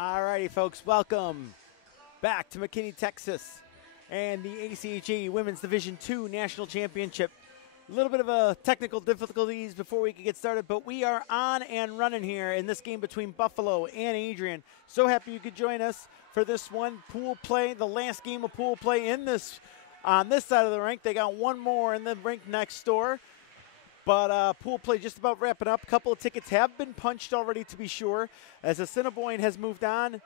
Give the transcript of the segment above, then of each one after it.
All righty, folks, welcome back to McKinney, Texas, and the ACHA Women's Division II National Championship. A little bit of technical difficulties before we can get started, but we are on and running here in this game between Buffalo and Adrian. So happy you could join us for this one pool play, the last game of pool play in this on this side of the rink. They got one more in the rink next door. But pool play just about wrapping up. A couple of tickets have been punched already, to be sure, as Assiniboine has moved on,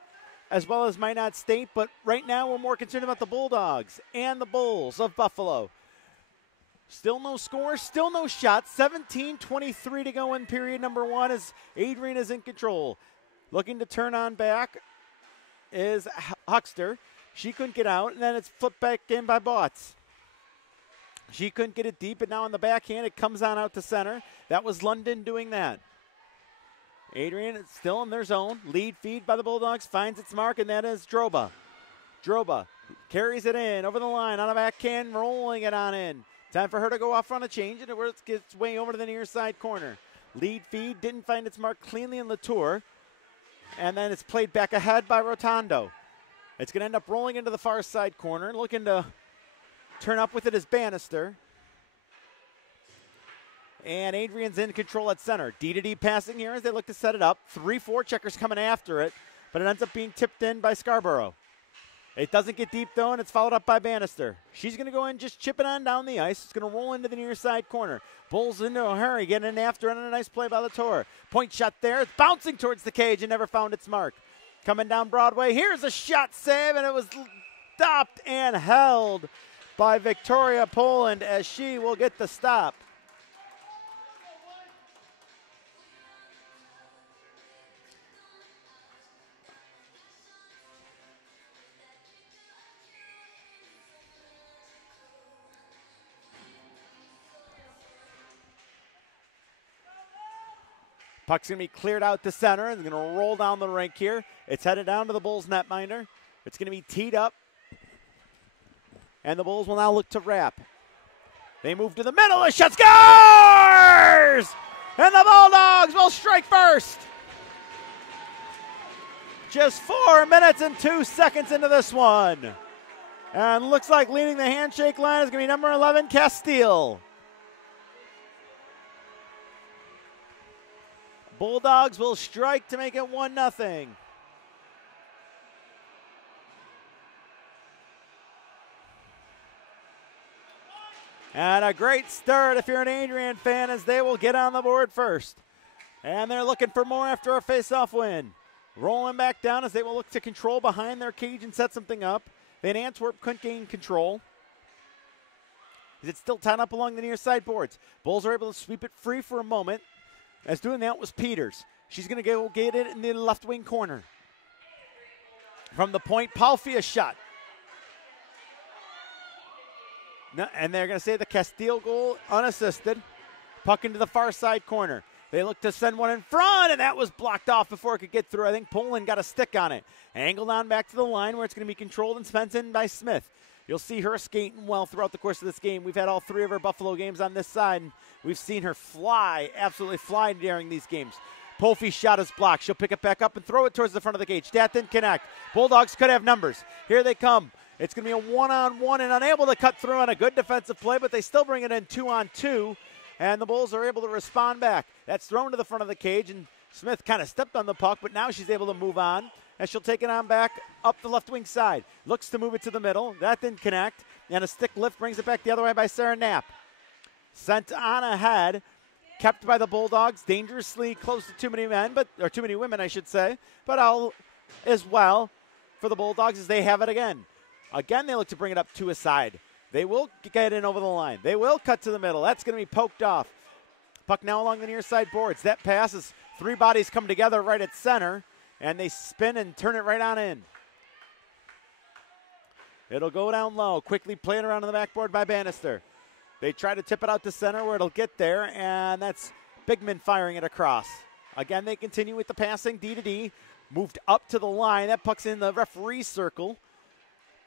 as well as Minot State. But right now we're more concerned about the Bulldogs and the Bulls of Buffalo. Still no score, still no shots. 17:23 to go in period number one as Adrian is in control. Looking to turn on back is Huckster. She couldn't get out, and then it's flipped back in by Botts. She couldn't get it deep, and now on the backhand, it comes on out to center. That was London doing that. Adrian is still in their zone. Lead feed by the Bulldogs finds its mark, and that is Droba. Droba carries it in over the line on a backhand, rolling it on in. Time for her to go off on a change, and it gets way over to the near side corner. Lead feed didn't find its mark cleanly in Latour, and then it's played back ahead by Rotondo. It's going to end up rolling into the far side corner, looking to turn up with it as Bannister. And Adrian's in control at center. D-to-D passing here as they look to set it up. 3-4 checkers coming after it, but it ends up being tipped in by Scarborough. It doesn't get deep though, and it's followed up by Bannister. She's going to go in, just chip it on down the ice. It's going to roll into the near side corner. Bulls into a hurry, getting in after it, and a nice play by Latour. Point shot there. It's bouncing towards the cage and never found its mark. Coming down Broadway. Here's a shot save, and it was stopped and held by Victoria Poland as she will get the stop. Puck's going to be cleared out to center and going to roll down the rink here. It's headed down to the Bulls netminder. It's going to be teed up. And the Bulls will now look to wrap. They move to the middle. The shot scores! And the Bulldogs will strike first. Just 4 minutes and 2 seconds into this one. And looks like leading the handshake line is going to be number 11, Castile. Bulldogs will strike to make it 1-0. And a great start if you're an Adrian fan, as they will get on the board first. And they're looking for more after a face-off win. Rolling back down as they will look to control behind their cage and set something up. Van Antwerp couldn't gain control. It's still tied up along the near side boards. Bulls are able to sweep it free for a moment. As doing that was Peters. She's going to go get it in the left wing corner. From the point, Palfia shot. No, and they're going to say the Castile goal unassisted. Puck into the far side corner. They look to send one in front, and that was blocked off before it could get through. I think Poland got a stick on it. Angled on back to the line where it's going to be controlled and spent in by Smith. You'll see her skating well throughout the course of this game. We've had all three of her Buffalo games on this side, and we've seen her fly, absolutely fly during these games. Polfie's shot is blocked. She'll pick it back up and throw it towards the front of the cage. That didn't connect. Bulldogs could have numbers. Here they come. It's going to be a one-on-one and unable to cut through on a good defensive play, but they still bring it in 2-on-2, and the Bulls are able to respond back. That's thrown to the front of the cage, and Smith kind of stepped on the puck, but now she's able to move on, and she'll take it on back up the left wing side. Looks to move it to the middle. That didn't connect, and a stick lift brings it back the other way by Sarah Knapp. Sent on ahead, kept by the Bulldogs, dangerously close to too many men, or too many women, I should say, but all as well for the Bulldogs as they have it again. Again, they look to bring it up to a side. They will get in over the line. They will cut to the middle. That's going to be poked off. Puck now along the near side boards. That pass is three bodies come together right at center, and they spin and turn it right on in. It'll go down low. Quickly played around on the backboard by Bannister. They try to tip it out to center where it'll get there, and that's Bigman firing it across. Again, they continue with the passing. D-to-D. Moved up to the line. That puck's in the referee circle.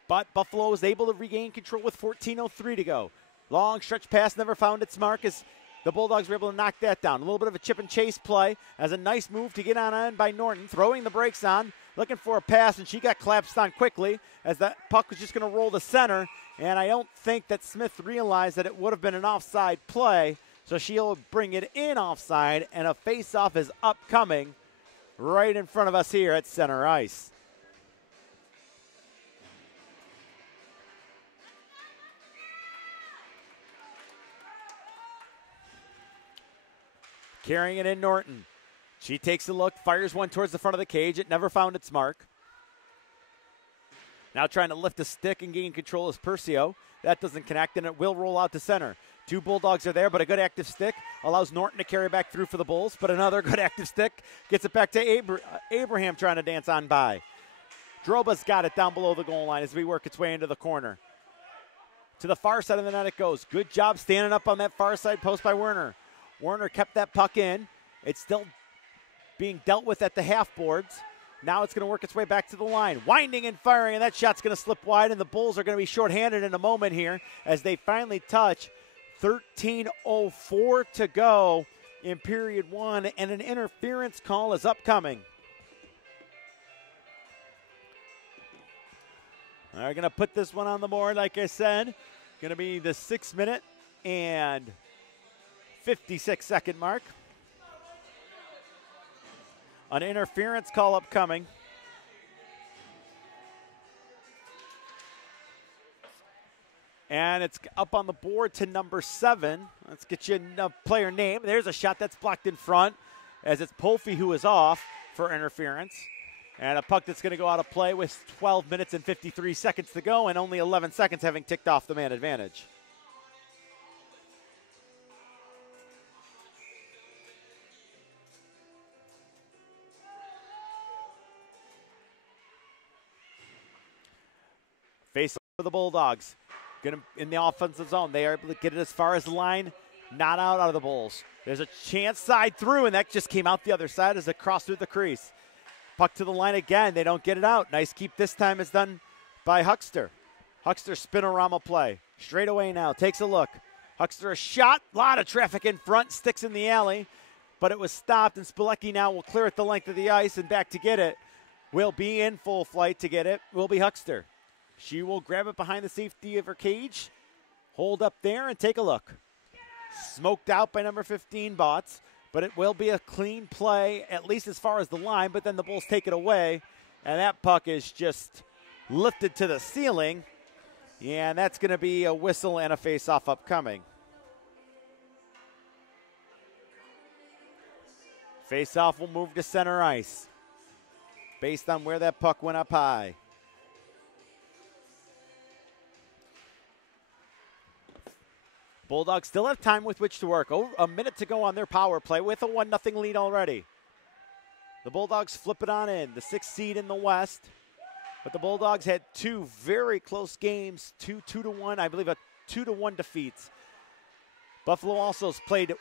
But Buffalo was able to regain control with 14:03 to go. Long stretch pass never found its mark as the Bulldogs were able to knock that down. A little bit of a chip and chase play as a nice move to get on by Norton. Throwing the brakes on looking for a pass, and she got collapsed on quickly as that puck was just going to roll to center. And I don't think that Smith realized that it would have been an offside play, so she'll bring it in offside, and a face-off is upcoming right in front of us here at center ice. Carrying it in, Norton. She takes a look, fires one towards the front of the cage. It never found its mark. Now trying to lift a stick and gain control is Percio. That doesn't connect, and it will roll out to center. Two Bulldogs are there, but a good active stick allows Norton to carry back through for the Bulls, but another good active stick gets it back to Abraham trying to dance on by. Droba's got it down below the goal line as we work its way into the corner. To the far side of the net it goes. Good job standing up on that far side post by Werner. Werner kept that puck in. It's still being dealt with at the half boards. Now it's going to work its way back to the line. Winding and firing, and that shot's going to slip wide, and the Bulls are going to be shorthanded in a moment here as they finally touch. 13:04 to go in period one, and an interference call is upcoming. They're going to put this one on the board, like I said. Going to be the 6 minute and 56-second mark. An interference call upcoming. And it's up on the board to number 7. Let's get you a player name. There's a shot that's blocked in front as it's Polfi who is off for interference. And a puck that's going to go out of play with 12 minutes and 53 seconds to go and only 11 seconds having ticked off the man advantage. Face for the Bulldogs. Get them in the offensive zone. They are able to get it as far as the line. Not out of the Bulls. There's a chance side through, and that just came out the other side as it crossed through the crease. Puck to the line again. They don't get it out. Nice keep this time is done by Huckster. Huckster spinorama play. Straight away now. Takes a look. Huckster a shot. A lot of traffic in front. Sticks in the alley. But it was stopped, and Spilecki now will clear it the length of the ice, and back to get it. Will be in full flight to get it. Will be Huckster. She will grab it behind the safety of her cage, hold up there, and take a look. Smoked out by number 15, Botts, but it will be a clean play, at least as far as the line, but then the Bulls take it away, and that puck is just lifted to the ceiling, and that's going to be a whistle and a face-off upcoming. Face-off will move to center ice, based on where that puck went up high. Bulldogs still have time with which to work. Over a minute to go on their power play with a 1-0 lead already. The Bulldogs flip it on in, the 6th seed in the West. But the Bulldogs had two very close games, 2-1, I believe a 2-1 defeats. Buffalo also has played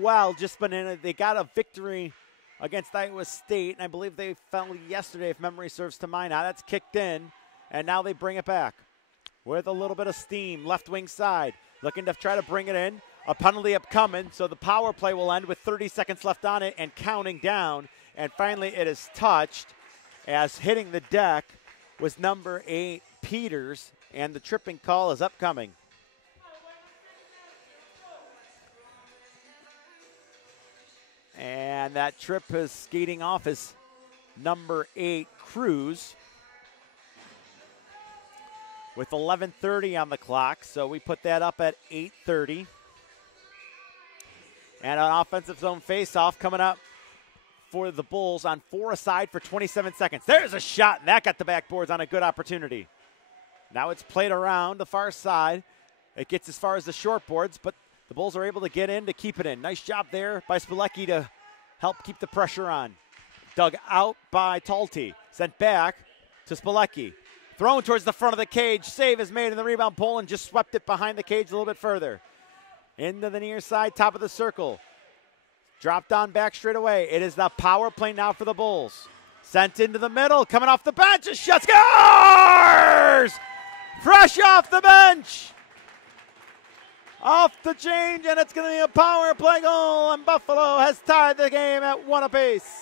well, just been in it. They got a victory against Iowa State, and I believe they fell yesterday, if memory serves to mind. Now that's kicked in, and now they bring it back with a little bit of steam, left wing side. Looking to try to bring it in. A penalty upcoming, so the power play will end with 30 seconds left on it and counting down. And finally it is touched as hitting the deck was number 8, Peters, and the tripping call is upcoming. And that trip is skating off is number 8, Cruz. With 11:30 on the clock, so we put that up at 8:30. And an offensive zone faceoff coming up for the Bulls on 4 aside for 27 seconds. There's a shot, and that got the backboards on a good opportunity. Now it's played around the far side. It gets as far as the short boards, but the Bulls are able to get in to keep it in. Nice job there by Spilecki to help keep the pressure on. Dug out by Talty. Sent back to Spilecki. Thrown towards the front of the cage. Save is made, and the rebound Poland just swept it behind the cage a little bit further. Into the near side, top of the circle. Dropped on back straight away. It is the power play now for the Bulls. Sent into the middle, coming off the bench. A shot, scores! Fresh off the bench. Off the change, and it's going to be a power play goal, and Buffalo has tied the game at 1 apiece.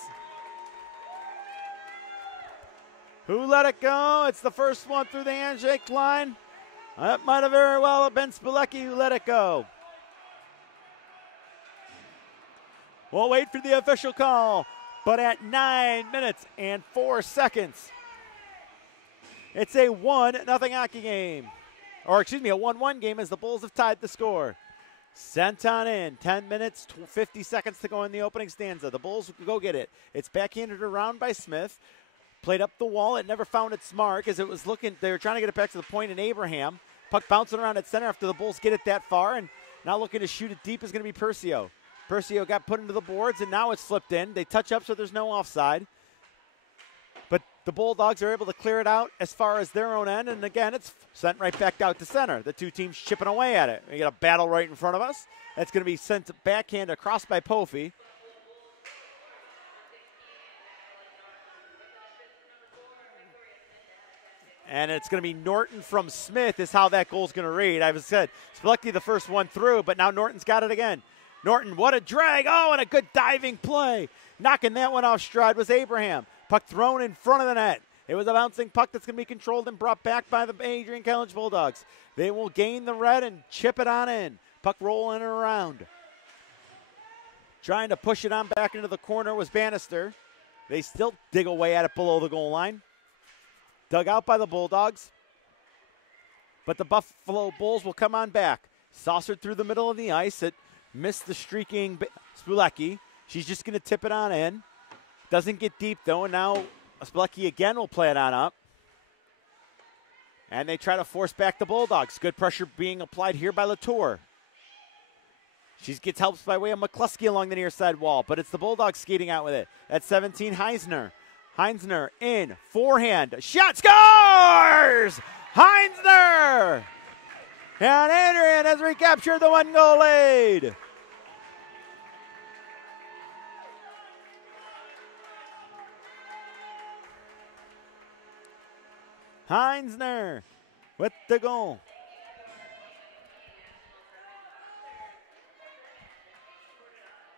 Who let it go? It's the first one through the handshake line. That might have very well been Spilecki who let it go. We'll wait for the official call, but at 9 minutes and 4 seconds, it's a 1-0 hockey game. Or excuse me, a 1-1 game as the Bulls have tied the score. Sent on in, 10 minutes, 50 seconds to go in the opening stanza. The Bulls go get it. It's backhanded around by Smith. Played up the wall. It never found its mark as it was looking. They were trying to get it back to the point in Abraham. Puck bouncing around at center after the Bulls get it that far. And now looking to shoot it deep is going to be Percio. Percio got put into the boards, and now it's flipped in. They touch up so there's no offside. But the Bulldogs are able to clear it out as far as their own end. And again, it's sent right back out to center. The two teams chipping away at it. We got a battle right in front of us. That's going to be sent backhand across by Popey. And it's going to be Norton from Smith is how that goal's going to read. I was said, Spilecki the first one through, but now Norton's got it again. Norton, what a drag. Oh, and a good diving play. Knocking that one off stride was Abraham. Puck thrown in front of the net. It was a bouncing puck that's going to be controlled and brought back by the Adrian College Bulldogs. They will gain the red and chip it on in. Puck rolling around. Trying to push it on back into the corner was Bannister. They still dig away at it below the goal line. Dug out by the Bulldogs. But the Buffalo Bulls will come on back. Saucered through the middle of the ice. It missed the streaking Spilecki. She's just going to tip it on in. Doesn't get deep, though, and now Spilecki again will play it on up. And they try to force back the Bulldogs. Good pressure being applied here by Latour. She gets helped by way of McCluskey along the near side wall, but it's the Bulldogs skating out with it. At 17, Heisner. Heisner in, forehand, shot, scores! Heisner! And Adrian has recaptured the 1-goal lead. Heisner with the goal.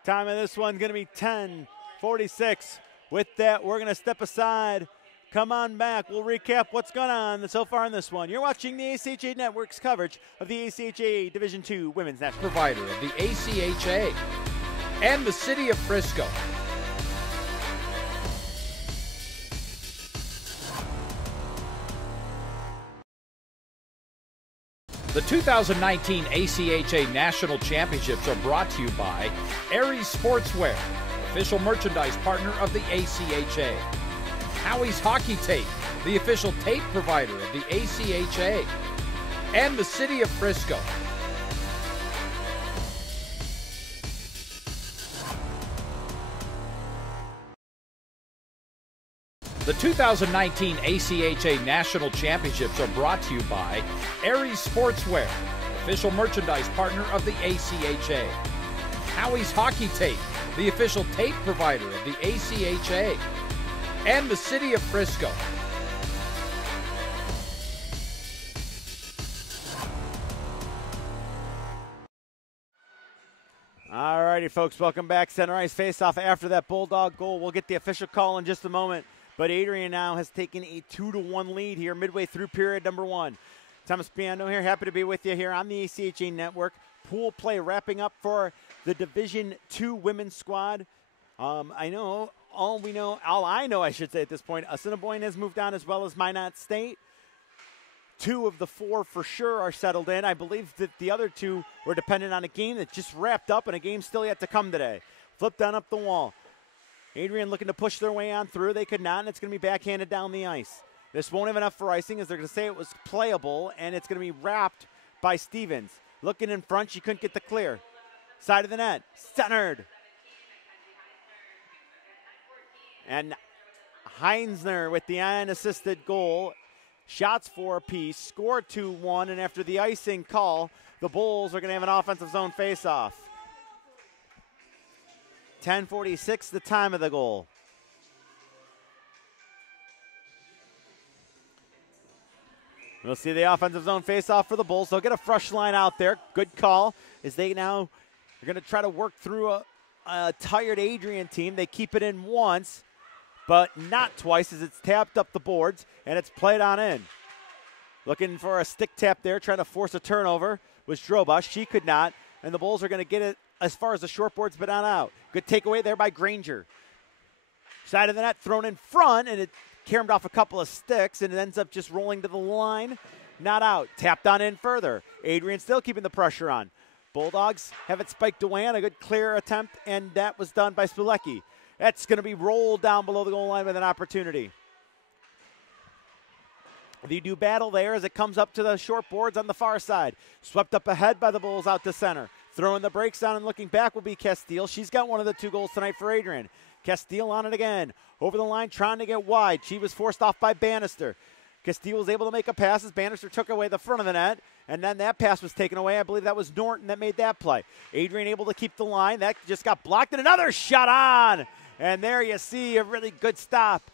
Time of this one going to be 10:46. With that, we're going to step aside. Come on back. We'll recap what's gone on so far in this one. You're watching the ACHA Network's coverage of the ACHA Division II Women's National Provider of the ACHA and the City of Frisco. The 2019 ACHA National Championships are brought to you by Aries Sportswear, official merchandise partner of the ACHA. Howie's Hockey Tape, the official tape provider of the ACHA. And the City of Frisco. The 2019 ACHA National Championships are brought to you by Aries Sportswear, official merchandise partner of the ACHA. Howie's Hockey Tape, the official tape provider of the ACHA. And the City of Frisco. All righty, folks, welcome back. Center ice face-off after that Bulldog goal. We'll get the official call in just a moment. But Adrian now has taken a 2-1 lead here midway through period number 1. Thomas Piano here, happy to be with you here on the ACHA Network. Pool play wrapping up for the Division II women's squad. All I know at this point, Assiniboine has moved on as well as Minot State. 2 of the 4 for sure are settled in. I believe that the other 2 were dependent on a game that just wrapped up and a game still yet to come today. Flipped down up the wall. Adrian looking to push their way on through. They could not, and it's going to be backhanded down the ice. This won't have enough for icing as they're going to say it was playable, and it's going to be wrapped by Stevens. Looking in front, she couldn't get the clear. Side of the net, centered. And Heisner with the unassisted goal. Shots for a piece, scored 2-1, and after the icing call, the Bulls are going to have an offensive zone faceoff. 10:46, the time of the goal. We'll see the offensive zone faceoff for the Bulls. They'll get a fresh line out there. Good call as they now are going to try to work through a tired Adrian team. They keep it in once. but not twice as it's tapped up the boards, and it's played on in. Looking for a stick tap there, trying to force a turnover was Droba. She could not, and the Bulls are going to get it as far as the short boards, but not out. Good takeaway there by Granger. Side of the net thrown in front, and it caromed off a couple of sticks, and it ends up just rolling to the line. Not out. Tapped on in further. Adrian still keeping the pressure on. Bulldogs have it spiked away on a good clear attempt, and that was done by Spilecki. That's going to be rolled down below the goal line with an opportunity. The do battle there as it comes up to the short boards on the far side. Swept up ahead by the Bulls out to center. Throwing the brakes down and looking back will be Castile. She's got one of the 2 goals tonight for Adrian. Castile on it again. Over the line trying to get wide. She was forced off by Bannister. Castile was able to make a pass as Bannister took away the front of the net. And then that pass was taken away. I believe that was Norton that made that play. Adrian able to keep the line. That just got blocked. And another shot on. And there you see a really good stop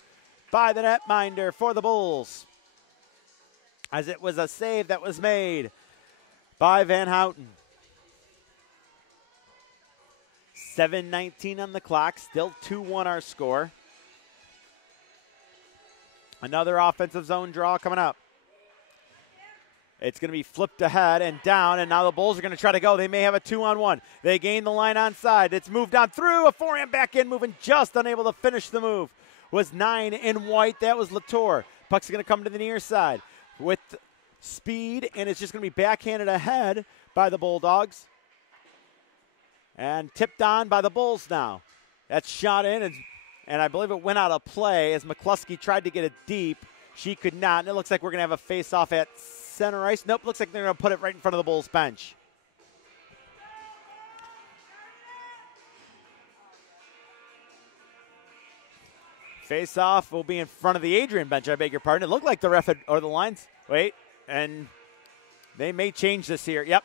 by the netminder for the Bulls, as it was a save that was made by Van Houten. 7:19 on the clock, still 2-1 our score. Another offensive zone draw coming up. It's going to be flipped ahead and down, and now the Bulls are going to try to go. They may have a 2-on-1. They gain the line onside. It's moved on through, a forehand back in, moving just unable to finish the move. Was 9 in white. That was Latour. Puck's going to come to the near side with speed, and it's just going to be backhanded ahead by the Bulldogs. And tipped on by the Bulls now. That's shot in, and I believe it went out of play as McCluskey tried to get it deep. She could not, and it looks like we're going to have a face-off at center ice. Nope, looks like they're going to put it right in front of the Bulls bench. Face-off will be in front of the Adrian bench, I beg your pardon. It looked like the ref had, or the lines. Wait, and they may change this here. Yep.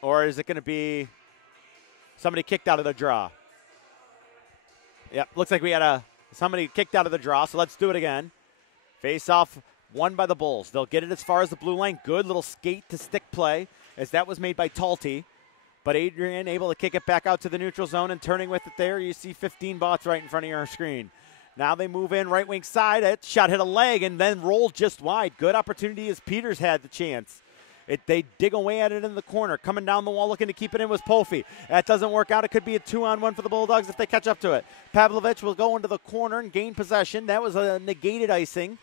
Or is it going to be somebody kicked out of the draw? Yep, looks like we had somebody kicked out of the draw, so let's do it again. Face-off won by the Bulls. They'll get it as far as the blue line. Good little skate-to-stick play, as that was made by Talty. But Adrian able to kick it back out to the neutral zone, and turning with it there, you see 15 bots right in front of your screen. Now they move in right wing side. That shot hit a leg and then rolled just wide. Good opportunity as Peters had the chance. They dig away at it in the corner. Coming down the wall looking to keep it in was Polfi. That doesn't work out. It could be a 2-on-1 for the Bulldogs if they catch up to it. Pavlovich will go into the corner and gain possession. That was a negated icing.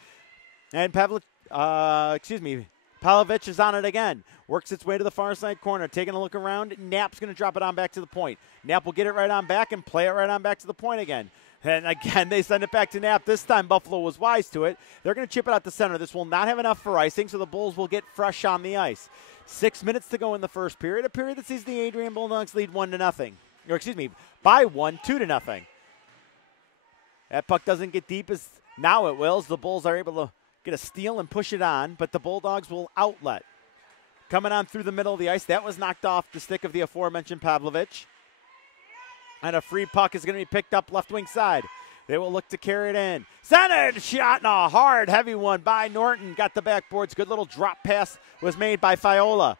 And Pavlovich is on it again. Works its way to the far side corner. Taking a look around. Knapp's going to drop it on back to the point. Knapp will get it right on back and play it right on back to the point again. And again, they send it back to Knapp. This time, Buffalo was wise to it. They're going to chip it out to center. This will not have enough for icing, so the Bulls will get fresh on the ice. 6 minutes to go in the first period, a period that sees the Adrian Bulldogs lead 1-0. Or excuse me, by 1, 2-0. That puck doesn't get deep as now it will, as the Bulls are able to get a steal and push it on, but the Bulldogs will outlet. Coming on through the middle of the ice, that was knocked off the stick of the aforementioned Pavlovich. And a free puck is going to be picked up left wing side. They will look to carry it in. Centered shot and a hard, heavy one by Norton. Got the backboards. Good little drop pass was made by Fiola.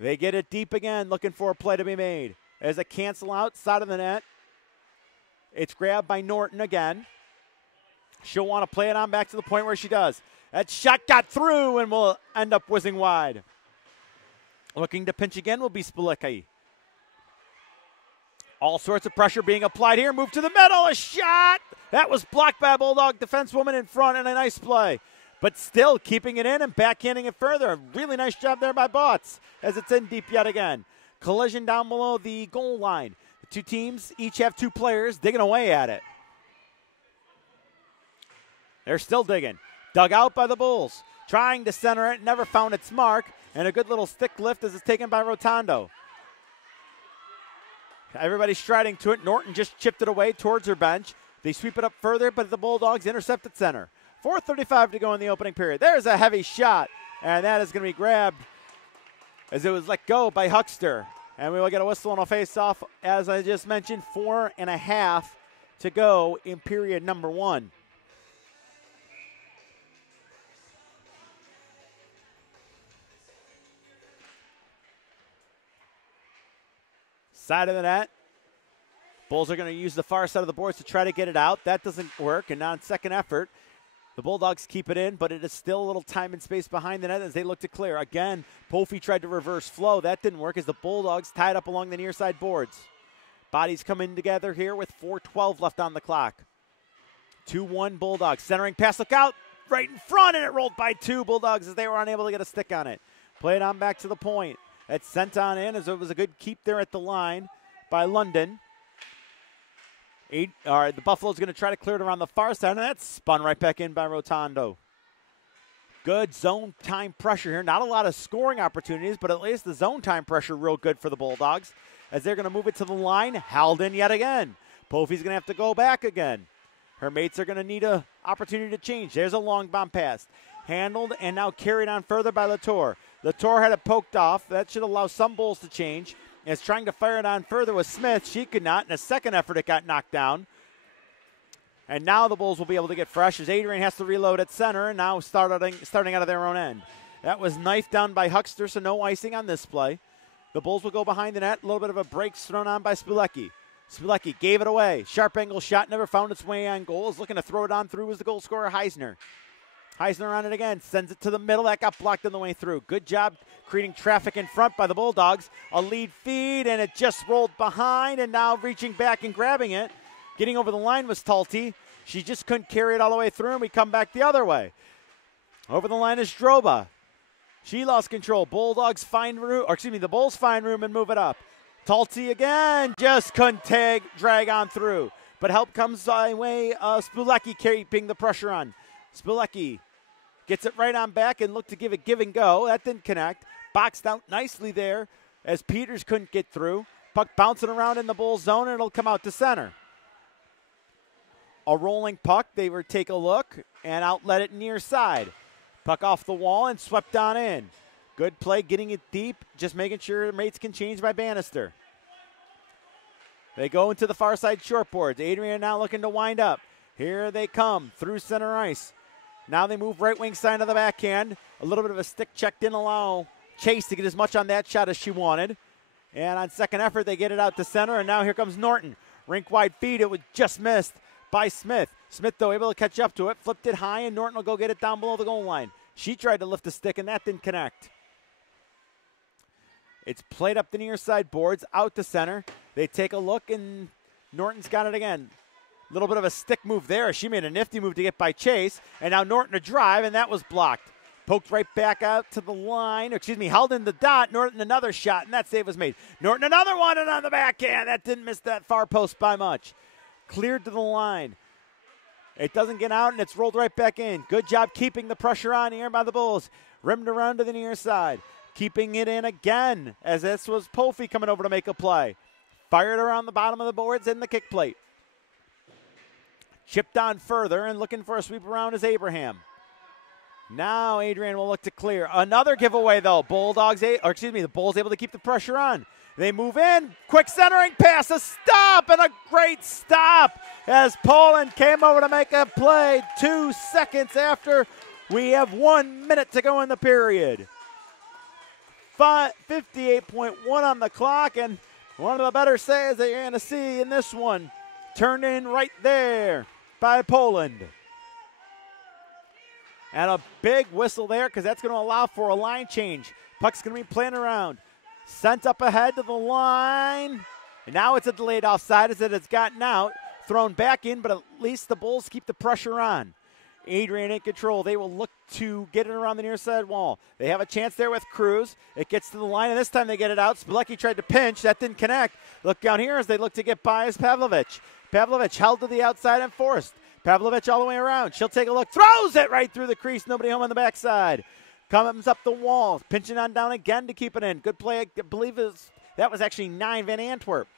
They get it deep again, looking for a play to be made. As a cancel out, side of the net. It's grabbed by Norton again. She'll want to play it on back to the point where she does. That shot got through and will end up whizzing wide. Looking to pinch again will be Spilecki. All sorts of pressure being applied here. Move to the middle. A shot. That was blocked by a Bulldog defensewoman in front, and a nice play. But still keeping it in and backhanding it further. A really nice job there by Bots as it's in deep yet again. Collision down below the goal line. The two teams each have 2 players digging away at it. They're still digging. Dug out by the Bulls. Trying to center it. Never found its mark. And a good little stick lift as it's taken by Rotondo. Everybody striding to it. Norton just chipped it away towards her bench. They sweep it up further, but the Bulldogs intercept at center. 4:35 to go in the opening period. There's a heavy shot, and that is going to be grabbed as it was let go by Huckster. And we will get a whistle and a face-off. As I just mentioned, 4.5 to go in period number 1. Side of the net. Bulls are going to use the far side of the boards to try to get it out. That doesn't work, and now on second effort, the Bulldogs keep it in, but it is still a little time and space behind the net as they look to clear. Again, Polfi tried to reverse flow. That didn't work as the Bulldogs tied up along the near side boards. Bodies coming together here with 4:12 left on the clock. 2-1 Bulldogs. Centering pass, look out, right in front, and it rolled by 2 Bulldogs as they were unable to get a stick on it. Play it on back to the point. It's sent on in as it was a good keep there at the line by London. The Buffalo's going to try to clear it around the far side, and that's spun right back in by Rotondo. Good zone time pressure here. Not a lot of scoring opportunities, but at least the zone time pressure real good for the Bulldogs as they're going to move it to the line. Held in yet again. Polfi's going to have to go back again. Her mates are going to need an opportunity to change. There's a long bomb pass. Handled and now carried on further by Latour. Latour had it poked off. That should allow some Bulls to change. Is trying to fire it on further with Smith. She could not. In a second effort, it got knocked down. And now the Bulls will be able to get fresh as Adrian has to reload at center and now starting out of their own end. That was knifed down by Huckster, so no icing on this play. The Bulls will go behind the net. A little bit of a break thrown on by Spilecki. Spilecki gave it away. Sharp angle shot, never found its way on goal. Is looking to throw it on through was the goal scorer, Heisner. Heisner on it again, sends it to the middle. That got blocked on the way through. Good job creating traffic in front by the Bulldogs. A lead feed, and it just rolled behind, and now reaching back and grabbing it. Getting over the line was Talty. She just couldn't carry it all the way through, and we come back the other way. Over the line is Droba. She lost control. Bulldogs find room, or excuse me, the Bulls find room and move it up. Talty again, just couldn't drag on through. But help comes by way of Spilecki keeping the pressure on. Spilecki gets it right on back and looked to give it give and go. That didn't connect. Boxed out nicely there as Peters couldn't get through. Puck bouncing around in the Bulls zone, and it'll come out to center. A rolling puck. They will take a look and outlet it near side. Puck off the wall and swept on in. Good play getting it deep, just making sure mates can change by Bannister. They go into the far side short boards. Adrian now looking to wind up. Here they come through center ice. Now they move right wing side of the backhand. A little bit of a stick check didn't allow Chase to get as much on that shot as she wanted. And on second effort, they get it out to center, and now here comes Norton. Rink wide feed, it was just missed by Smith. Smith, though, able to catch up to it, flipped it high, and Norton will go get it down below the goal line. She tried to lift the stick, and that didn't connect. It's played up the near side boards, out to center. They take a look, and Norton's got it again. A little bit of a stick move there. She made a nifty move to get by Chase, and now Norton a drive, and that was blocked. Poked right back out to the line. Held in the dot. Norton another shot, and that save was made. Norton another one, and on the backhand. That didn't miss that far post by much. Cleared to the line. It doesn't get out, and it's rolled right back in. Good job keeping the pressure on here by the Bulls. Rimmed around to the near side. Keeping it in again, as this was Polfi coming over to make a play. Fired around the bottom of the boards and the kick plate. Chipped on further, and looking for a sweep around is Abraham. Now Adrian will look to clear. Another giveaway, though. The Bulls able to keep the pressure on. They move in. Quick centering pass. A stop, and a great stop as Poland came over to make a play 2 seconds after we have 1 minute to go in the period. 58.1 on the clock, and one of the better saves that you're going to see in this one. Turned in right there by Poland. And a big whistle there because that's going to allow for a line change. Puck's going to be playing around. Sent up ahead to the line. And now it's a delayed offside as it has gotten out. Thrown back in, but at least the Bulls keep the pressure on. Adrian in control. They will look to get it around the near side wall. They have a chance there with Cruz. It gets to the line, and this time they get it out. Spilecki tried to pinch. That didn't connect. Look down here as they look to get by is Pavlovich. Pavlovich held to the outside and forced. Pavlovich all the way around. She'll take a look. Throws it right through the crease. Nobody home on the backside. Comes up the wall. Pinching on down again to keep it in. Good play. I believe that was actually 9 Van Antwerp.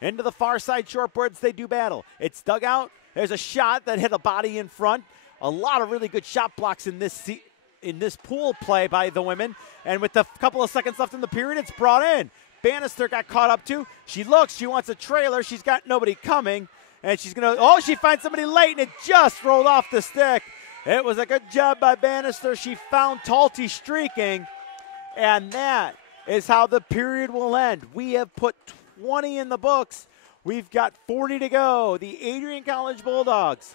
Into the far side shortboards, they do battle. It's dug out. There's a shot that hit a body in front. A lot of really good shot blocks in this pool play by the women. And with a couple of seconds left in the period, it's brought in. Bannister got caught up too. She looks. She wants a trailer. She's got nobody coming. And she's going to, she finds somebody late, and it just rolled off the stick. It was a good job by Bannister. She found Talty streaking. And that is how the period will end. We have put 20 in the books. We've got 40 to go. The Adrian College Bulldogs,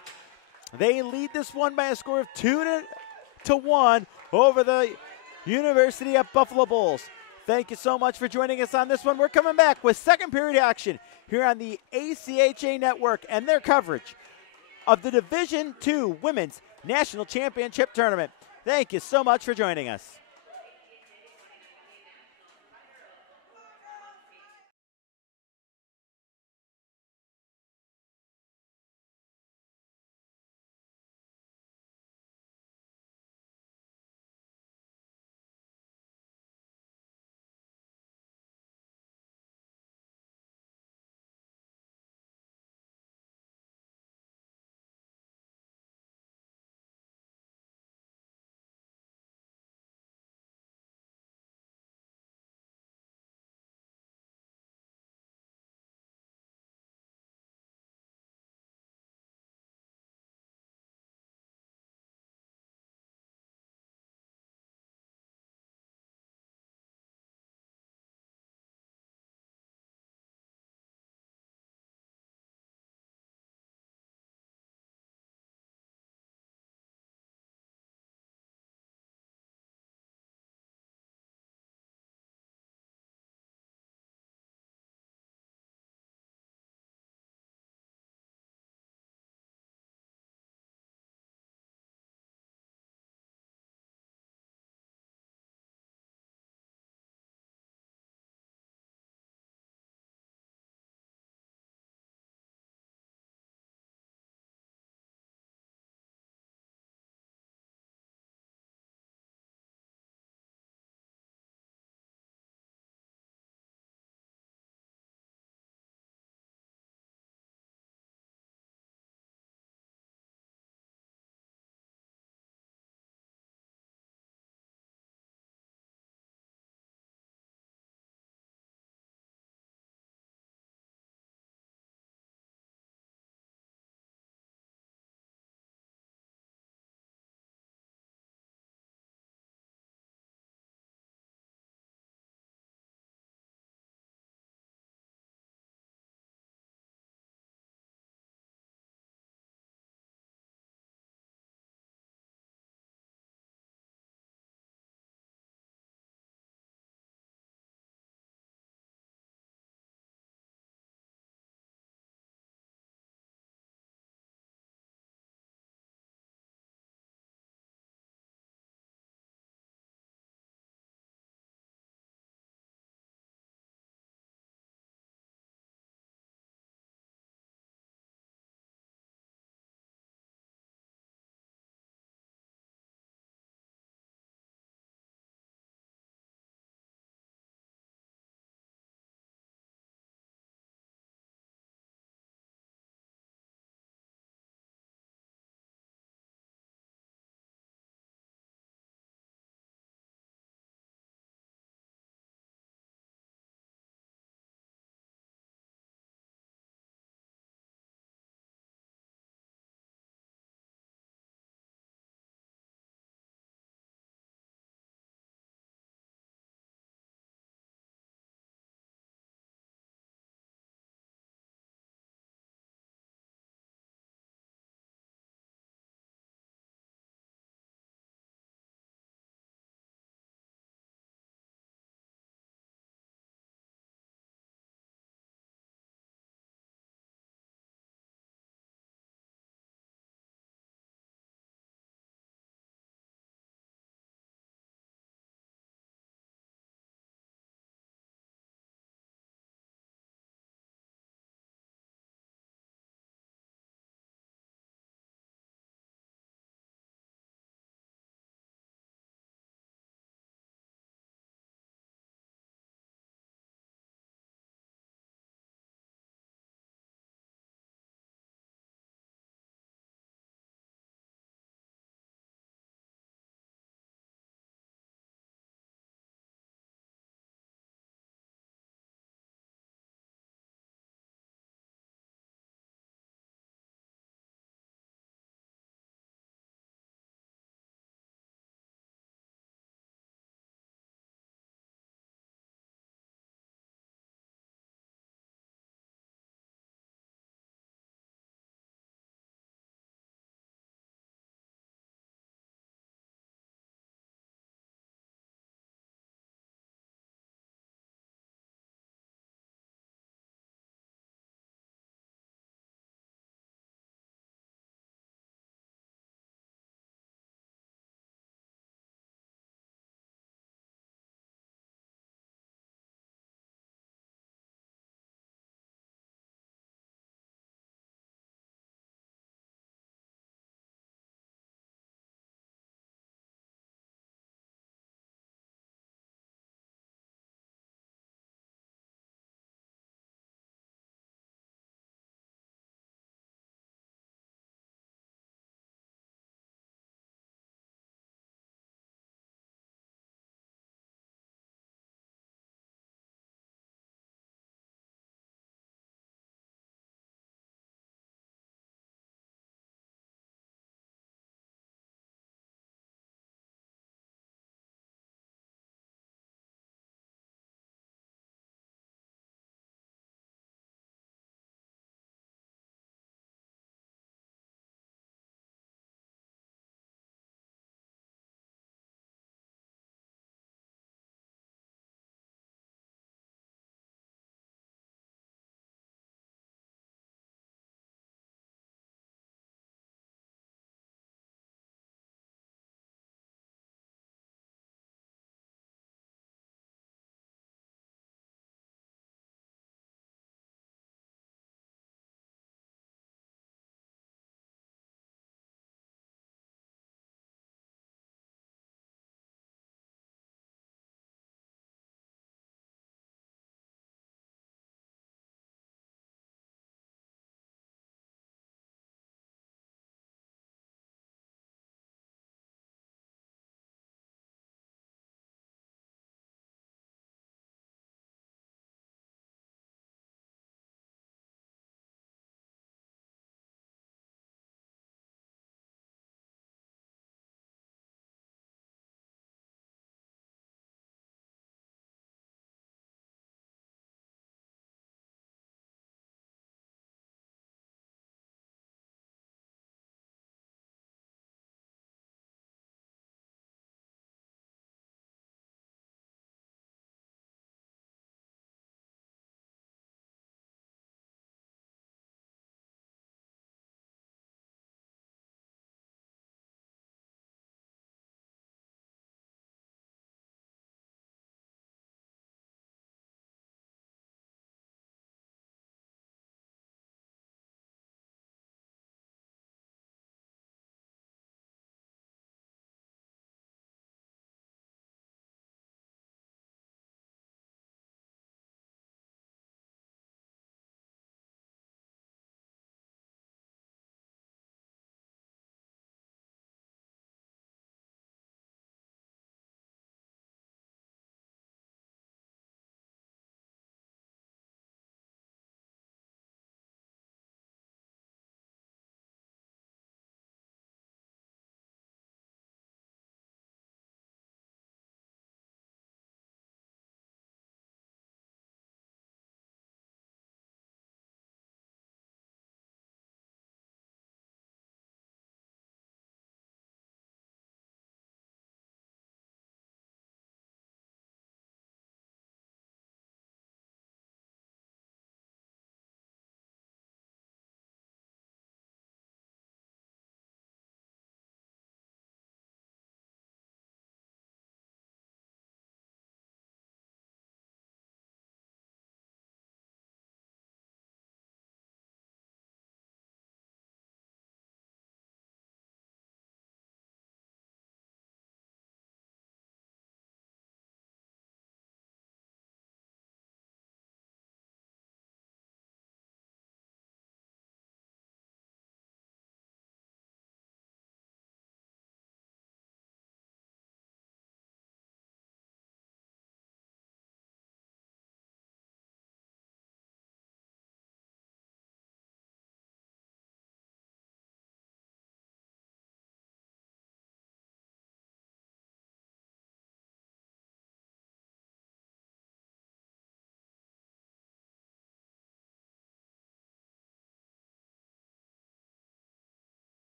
they lead this one by a score of 2-1 over the University of Buffalo Bulls. Thank you so much for joining us on this one. We're coming back with second period action here on the ACHA Network and their coverage of the Division II Women's National Championship Tournament. Thank you so much for joining us.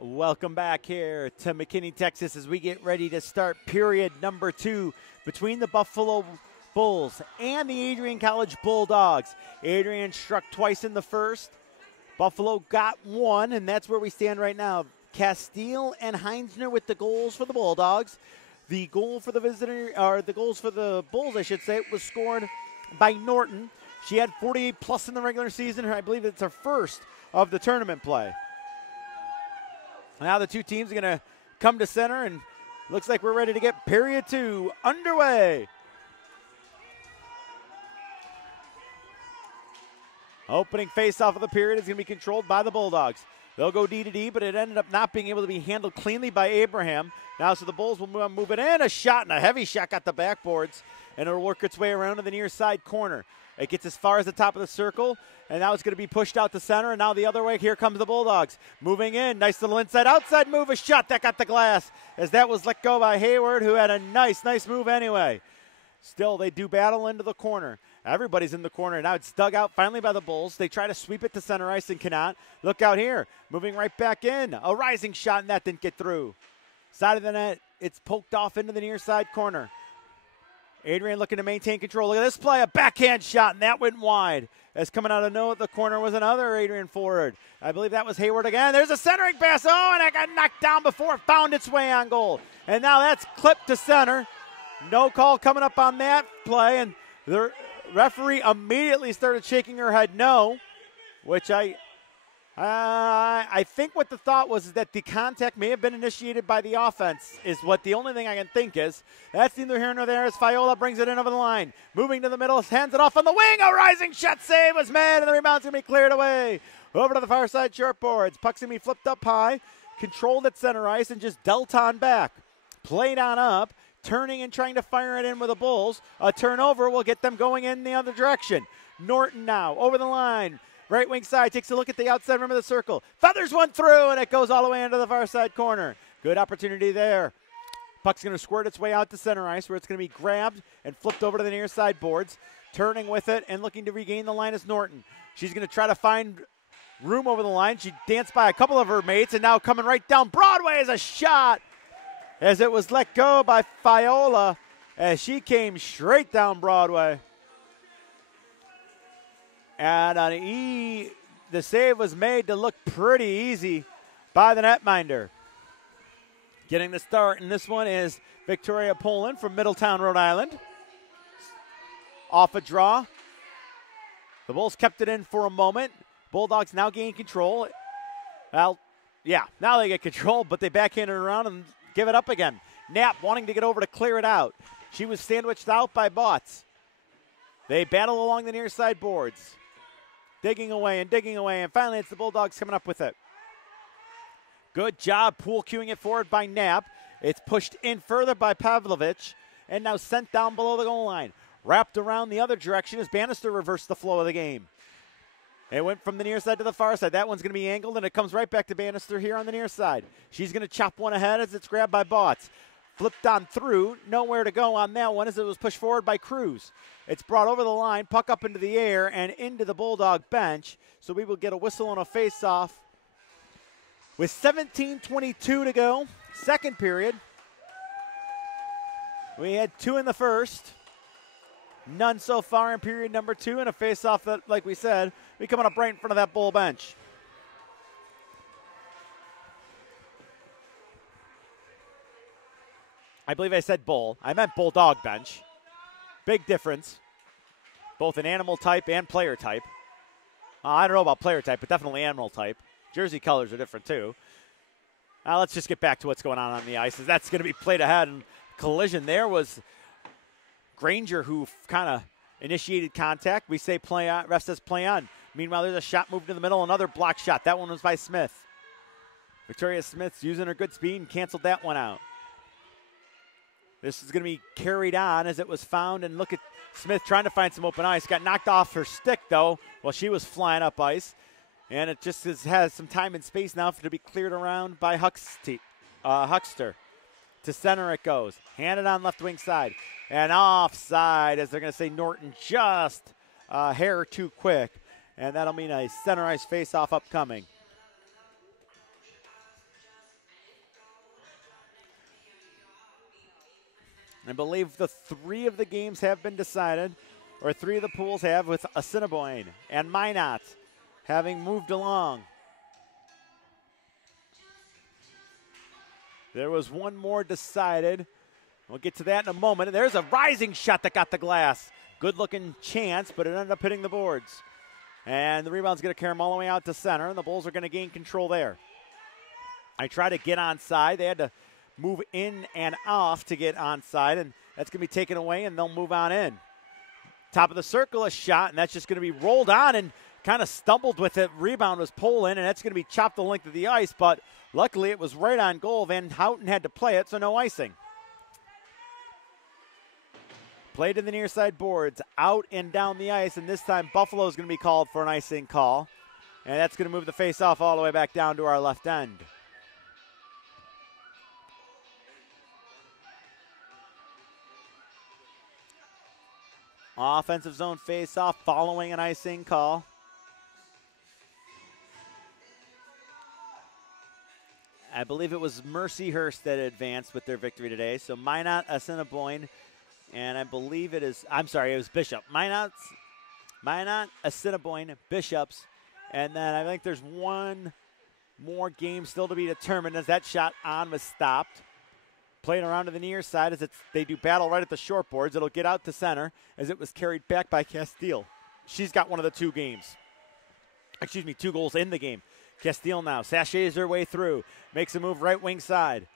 Welcome back here to McKinney, Texas, as we get ready to start period number 2 between the Buffalo Bulls and the Adrian College Bulldogs. Adrian struck twice in the first. Buffalo got one, and that's where we stand right now. Castile and Heinzner with the goals for the Bulldogs. The goal for the the goals for the Bulls, I should say, was scored by Norton. She had 48 plus in the regular season. I believe it's her first of the tournament play. Now the two teams are going to come to center, and looks like we're ready to get period 2 underway. Opening face-off of the period is going to be controlled by the Bulldogs. They'll go D to D, but it ended up not being able to be handled cleanly by Abraham. Now, so the Bulls will move it in. A shot, and a heavy shot got the backboards, and it'll work its way around to the near side corner. It gets as far as the top of the circle, and now it's going to be pushed out to center, and now the other way. Here comes the Bulldogs. Moving in. Nice little inside-outside move. A shot that got the glass, as that was let go by Hayward, who had a nice move anyway. Still, they do battle into the corner. Everybody's in the corner. Now it's dug out finally by the Bulls. They try to sweep it to center ice and cannot. Look out here. Moving right back in. A rising shot, and that didn't get through. Side of the net. It's poked off into the near side corner. Adrian looking to maintain control. Look at this play. A backhand shot, and that went wide. As coming out of the corner was another Adrian forward. I believe that was Hayward again. There's a centering pass. Oh, and it got knocked down before it found its way on goal. And now that's clipped to center. No call coming up on that play, and the referee immediately started shaking her head no, which I think what the thought was is that the contact may have been initiated by the offense is what the only thing I can think is. That's neither here nor there as Fiola brings it in over the line. Moving to the middle, hands it off on the wing. A rising shot save was made, and the rebound's going to be cleared away. Over to the far side short boards. Puck's going to be flipped up high, controlled at center ice, and just dealt on back. Played on up. Turning and trying to fire it in with the Bulls. A turnover will get them going in the other direction. Norton now over the line. Right wing side takes a look at the outside rim of the circle. Feathers one through, and it goes all the way into the far side corner. Good opportunity there. Puck's going to squirt its way out to center ice, where it's going to be grabbed and flipped over to the near side boards. Turning with it and looking to regain the line is Norton. She's going to try to find room over the line. She danced by a couple of her mates, and now coming right down Broadway is a shot, as it was let go by Fiola as she came straight down Broadway. And on the save was made to look pretty easy by the netminder. Getting the start in this one is Victoria Poland from Middletown, Rhode Island. Off a draw. The Bulls kept it in for a moment. Bulldogs now gain control. Well, yeah, now they get control, but they backhand it around and give it up again. Knapp wanting to get over to clear it out. She was sandwiched out by Botts. They battle along the near side boards. Digging away, and finally it's the Bulldogs coming up with it. Good job pool cueing it forward by Knapp. It's pushed in further by Pavlovich, and now sent down below the goal line. Wrapped around the other direction as Bannister reversed the flow of the game. It went from the near side to the far side. That one's going to be angled, and it comes right back to Bannister here on the near side. She's going to chop one ahead as it's grabbed by Botts. Flipped on through. Nowhere to go on that one as it was pushed forward by Cruz. It's brought over the line, puck up into the air and into the Bulldog bench. So we will get a whistle on a face-off with 17:22 to go. Second period. We had 2 in the first. None so far in period number 2, and a face-off that, like we said, be coming up right in front of that Bull bench. I believe I said Bull. I meant Bulldog bench. Big difference, both in animal type and player type. I don't know about player type, but definitely animal type. Jersey colors are different too. Now let's just get back to what's going on the ice. As that's going to be played ahead, and collision there was Granger who kind of initiated contact. We say play on. Ref says play on. Meanwhile, there's a shot moved to the middle. Another block shot. That one was by Smith. Victoria Smith's using her good speed and canceled that one out. This is going to be carried on as it was found. And look at Smith trying to find some open ice. Got knocked off her stick, though, while she was flying up ice. And it just has some time and space now to be cleared around by Huckster. To center it goes. Handed on left wing side. And offside, as they're going to say Norton just a hair too quick. And that'll mean a center ice face-off upcoming. I believe the 3 of the games have been decided, or 3 of the pools have, with Assiniboine and Minot having moved along. There was one more decided. We'll get to that in a moment. And there's a rising shot that got the glass. Good-looking chance, but it ended up hitting the boards. And the rebound's going to carry them all the way out to center, and the Bulls are going to gain control there. I try to get onside. They had to move in and off to get onside, and that's going to be taken away, and they'll move on in. Top of the circle, a shot, and that's just going to be rolled on and kind of stumbled with it. Rebound was pulled in, and that's going to be chopped the length of the ice, but luckily it was right on goal. Van Houten had to play it, so no icing. Played in the near side boards, out and down the ice, and this time Buffalo is going to be called for an icing call. And that's going to move the face-off all the way back down to our left end. Offensive zone face-off following an icing call. I believe it was Mercyhurst that advanced with their victory today. So Minot, Assiniboine, and I believe it was Bishop. Minot, Assiniboine, Bishops, and then I think there's one more game still to be determined as that shot on was stopped. Playing around to the near side as they do battle right at the short boards. It'll get out to center as it was carried back by Castile. She's got one of the 2 goals in the game. Castile now sachets her way through, makes a move right wing side.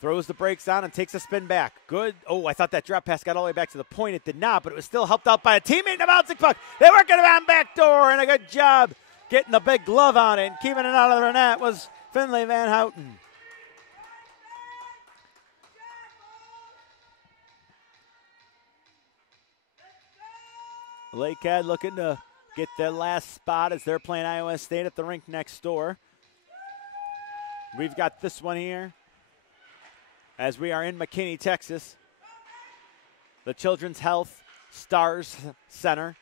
Throws the brakes on and takes a spin back. Good. Oh, I thought that drop pass got all the way back to the point. It did not, but it was still helped out by a teammate in the bouncing puck. They work it around backdoor, and a good job getting a big glove on it and keeping it out of the net was Finley Van Houten. Lakehead looking to get their last spot as they're playing Iowa State at the rink next door. We've got this one here as we are in McKinney, Texas. The Children's Health Stars Center.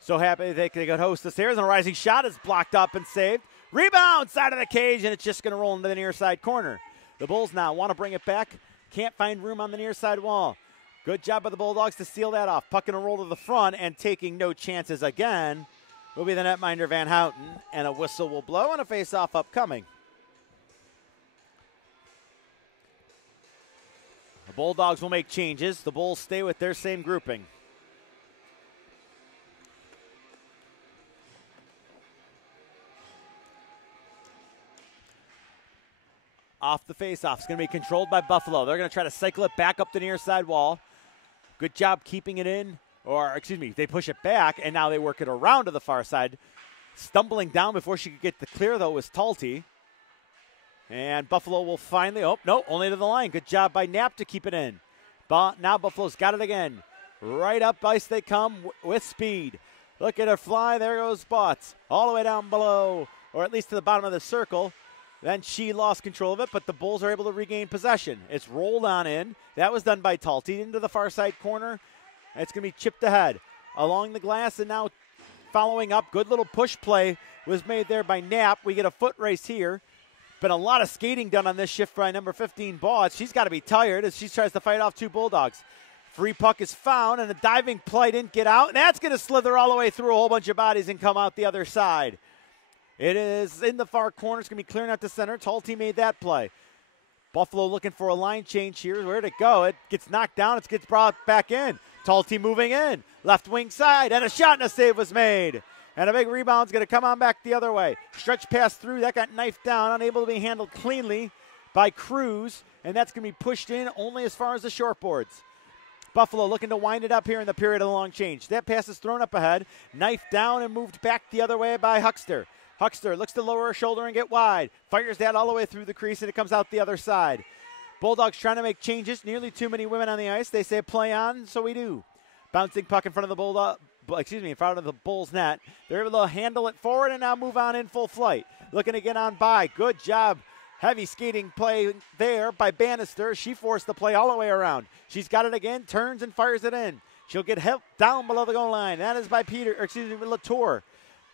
So happy they could host us here. And a rising shot is blocked up and saved. Rebound, side of the cage, and it's just going to roll into the near side corner. The Bulls now want to bring it back. Can't find room on the near side wall. Good job by the Bulldogs to seal that off. Puck and a roll to the front, and taking no chances again will be the netminder Van Houten, and a whistle will blow and a face-off upcoming. The Bulldogs will make changes. The Bulls stay with their same grouping. Off the face-off. It's going to be controlled by Buffalo. They're going to try to cycle it back up the near side wall. Good job keeping it in, they push it back, and now they work it around to the far side. Stumbling down before she could get the clear, though, was Talty. And Buffalo will finally, only to the line. Good job by Knapp to keep it in. But now Buffalo's got it again. Right up ice they come with speed. Look at her fly. There goes Botts. All the way down below, or at least to the bottom of the circle. Then she lost control of it, but the Bulls are able to regain possession. It's rolled on in. That was done by Talty into the far side corner. It's going to be chipped ahead along the glass, and now following up. Good little push play was made there by Knapp. We get a foot race here. Been a lot of skating done on this shift by number 15, Botts. She's got to be tired as she tries to fight off 2 Bulldogs. Free puck is found, and a diving play didn't get out, and that's going to slither all the way through a whole bunch of bodies and come out the other side. It is in the far corner. It's going to be clearing out to center. Talty made that play. Buffalo looking for a line change here. Where'd it go? It gets knocked down. It gets brought back in. Talty moving in. Left wing side. And a shot and a save was made. And a big rebound's going to come on back the other way. Stretch pass through. That got knifed down. Unable to be handled cleanly by Cruz. And that's going to be pushed in only as far as the short boards. Buffalo looking to wind it up here in the period of the long change. That pass is thrown up ahead. Knifed down and moved back the other way by Huckster. Huckster looks to lower her shoulder and get wide. Fires that all the way through the crease, and it comes out the other side. Bulldogs trying to make changes. Nearly too many women on the ice. They say play on, so we do. Bouncing puck in front of the in front of the Bulls net. They're able to handle it forward and now move on in full flight. Looking to get on by. Good job. Heavy skating play there by Bannister. She forced the play all the way around. She's got it again, turns and fires it in. She'll get help down below the goal line. That is by Latour.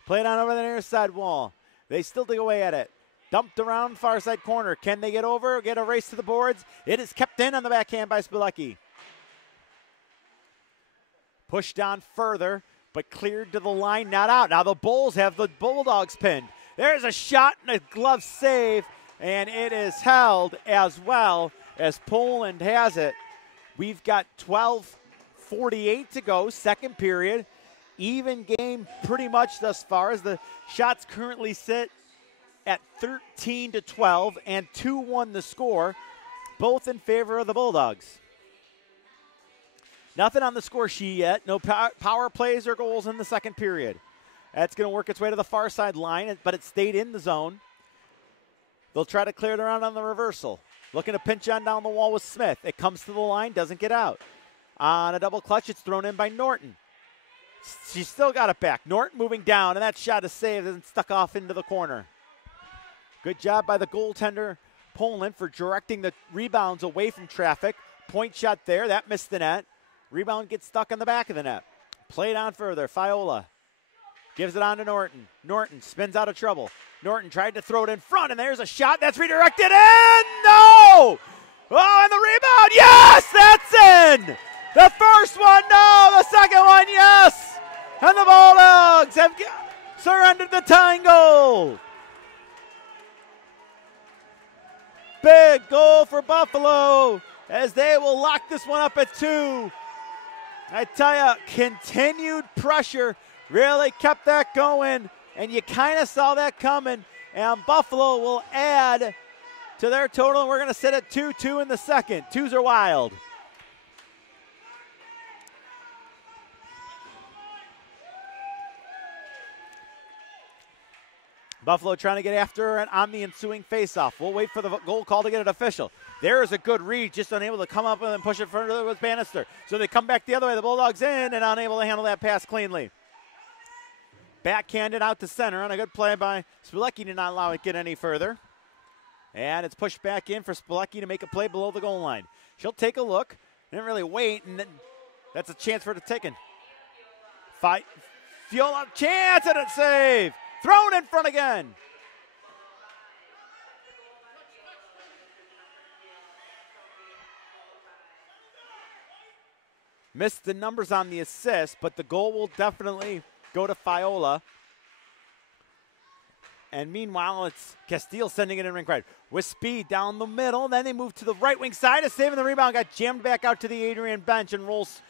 Played on over the near side wall. They still dig away at it. Dumped around far side corner. Can they get over? Get a race to the boards. It is kept in on the backhand by Spilecki. Pushed on further, but cleared to the line, not out. Now the Bulls have the Bulldogs pinned. There's a shot and a glove save, and it is held as well as Poland has it. We've got 12:48 to go, second period. Even game pretty much thus far as the shots currently sit at 13-12 and 2-1 the score, both in favor of the Bulldogs. Nothing on the score sheet yet. No power plays or goals in the second period. That's going to work its way to the far side line, but it stayed in the zone. They'll try to clear it around on the reversal. Looking to pinch on down the wall with Smith. It comes to the line, doesn't get out. On a double clutch, it's thrown in by Norton. She's still got it back. Norton moving down, and that shot is saved and stuck off into the corner. Good job by the goaltender, Poland, for directing the rebounds away from traffic. Point shot there. That missed the net. Rebound gets stuck on the back of the net. Played on further. Fiola gives it on to Norton. Norton spins out of trouble. Norton tried to throw it in front, and there's a shot that's redirected in. No! Oh, and the rebound. Yes, that's in. The first one, no. The second one, yes. And the Bulldogs have surrendered the tying goal. Big goal for Buffalo as they will lock this one up at 2. I tell you, continued pressure really kept that going, and you kind of saw that coming, and Buffalo will add to their total, and we're going to sit at 2-2 in the second. Twos are wild. Buffalo trying to get after it on the ensuing faceoff. We'll wait for the goal call to get it official. There is a good read, just unable to come up and push it further with Bannister. So they come back the other way. The Bulldogs in and unable to handle that pass cleanly. Backhanded out to center on a good play by Spilecki to not allow it to get any further. And it's pushed back in for Spilecki to make a play below the goal line. She'll take a look. Didn't really wait, and then that's a chance for the taken. Fight. Fiola, chance and a save. Thrown in front again. Missed the numbers on the assist, but the goal will definitely go to Fiola. And meanwhile, it's Castile sending it in ring right with speed down the middle. Then they move to the right wing side. A saving the rebound. Got jammed back out to the Adrian bench and rolls.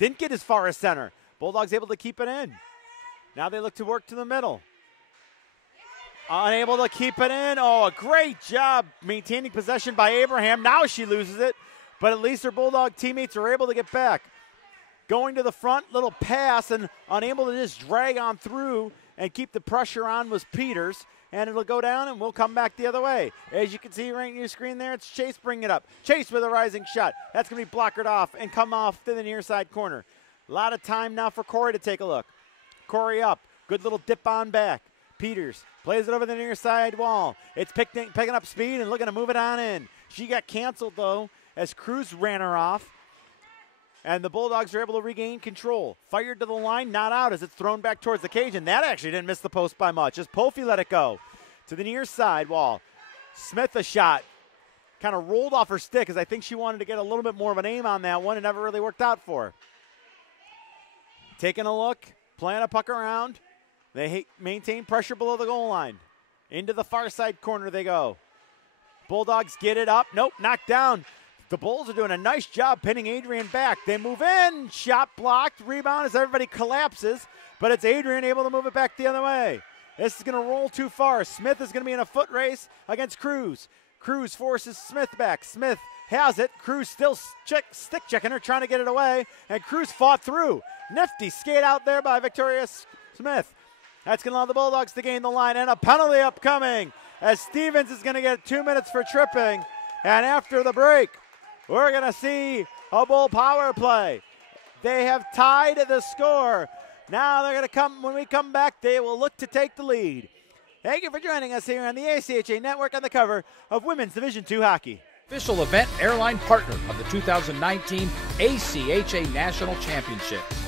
Didn't get as far as center. Bulldogs able to keep it in. Now they look to work to the middle. Unable to keep it in. Oh, a great job maintaining possession by Abraham. Now she loses it, but at least her Bulldog teammates are able to get back. Going to the front, little pass, and unable to just drag on through and keep the pressure on was Peters. And it'll go down, and we'll come back the other way. As you can see right in your screen there, it's Chase bringing it up. Chase with a rising shot. That's going to be blockered off and come off to the near side corner. A lot of time now for Corey to take a look. Corey up. Good little dip on back. Peters plays it over the near side wall. It's picking up speed and looking to move it on in. She got canceled, though, as Cruz ran her off. And the Bulldogs are able to regain control. Fired to the line, not out as it's thrown back towards the cage. And that actually didn't miss the post by much as Polfi let it go. To the near side wall. Smith a shot. Kind of rolled off her stick as I think she wanted to get a little bit more of an aim on that one. It never really worked out for her. Taking a look, playing a puck around. They maintain pressure below the goal line. Into the far side corner they go. Bulldogs get it up. Nope, knocked down. The Bulls are doing a nice job pinning Adrian back. They move in. Shot blocked. Rebound as everybody collapses. But it's Adrian able to move it back the other way. This is going to roll too far. Smith is going to be in a foot race against Cruz. Cruz forces Smith back. Smith has it. Cruz still stick checking her, trying to get it away. And Cruz fought through. Nifty skate out there by Victoria Smith. That's going to allow the Bulldogs to gain the line. And a penalty upcoming as Stevens is going to get 2 minutes for tripping. And after the break, we're going to see a Bull power play. They have tied the score. Now they're going to come, when we come back, they will look to take the lead. Thank you for joining us here on the ACHA Network on the cover of Women's Division II Hockey. Official event airline partner of the 2019 ACHA National Championships.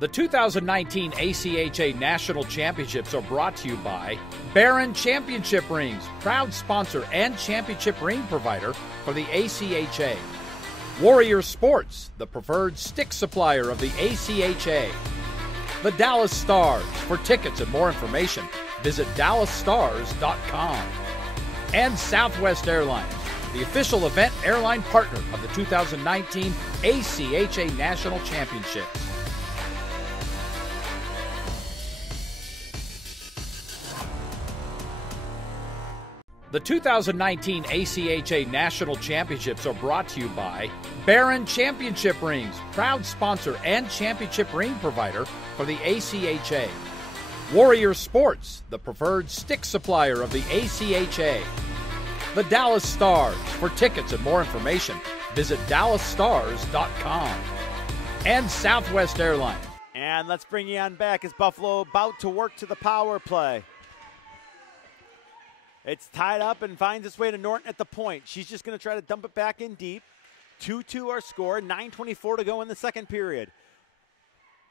The 2019 ACHA National Championships are brought to you by Baron Championship Rings, proud sponsor and championship ring provider for the ACHA. Warrior Sports, the preferred stick supplier of the ACHA. The Dallas Stars. For tickets and more information, visit dallasstars.com. And Southwest Airlines, the official event airline partner of the 2019 ACHA National Championships. The 2019 ACHA National Championships are brought to you by Baron Championship Rings, proud sponsor and championship ring provider for the ACHA. Warrior Sports, the preferred stick supplier of the ACHA. The Dallas Stars. For tickets and more information, visit dallasstars.com. And Southwest Airlines. And let's bring you on back as Buffalo about to work to the power play. It's tied up and finds its way to Norton at the point. She's just going to try to dump it back in deep. 2-2 our score, 9:24 to go in the second period.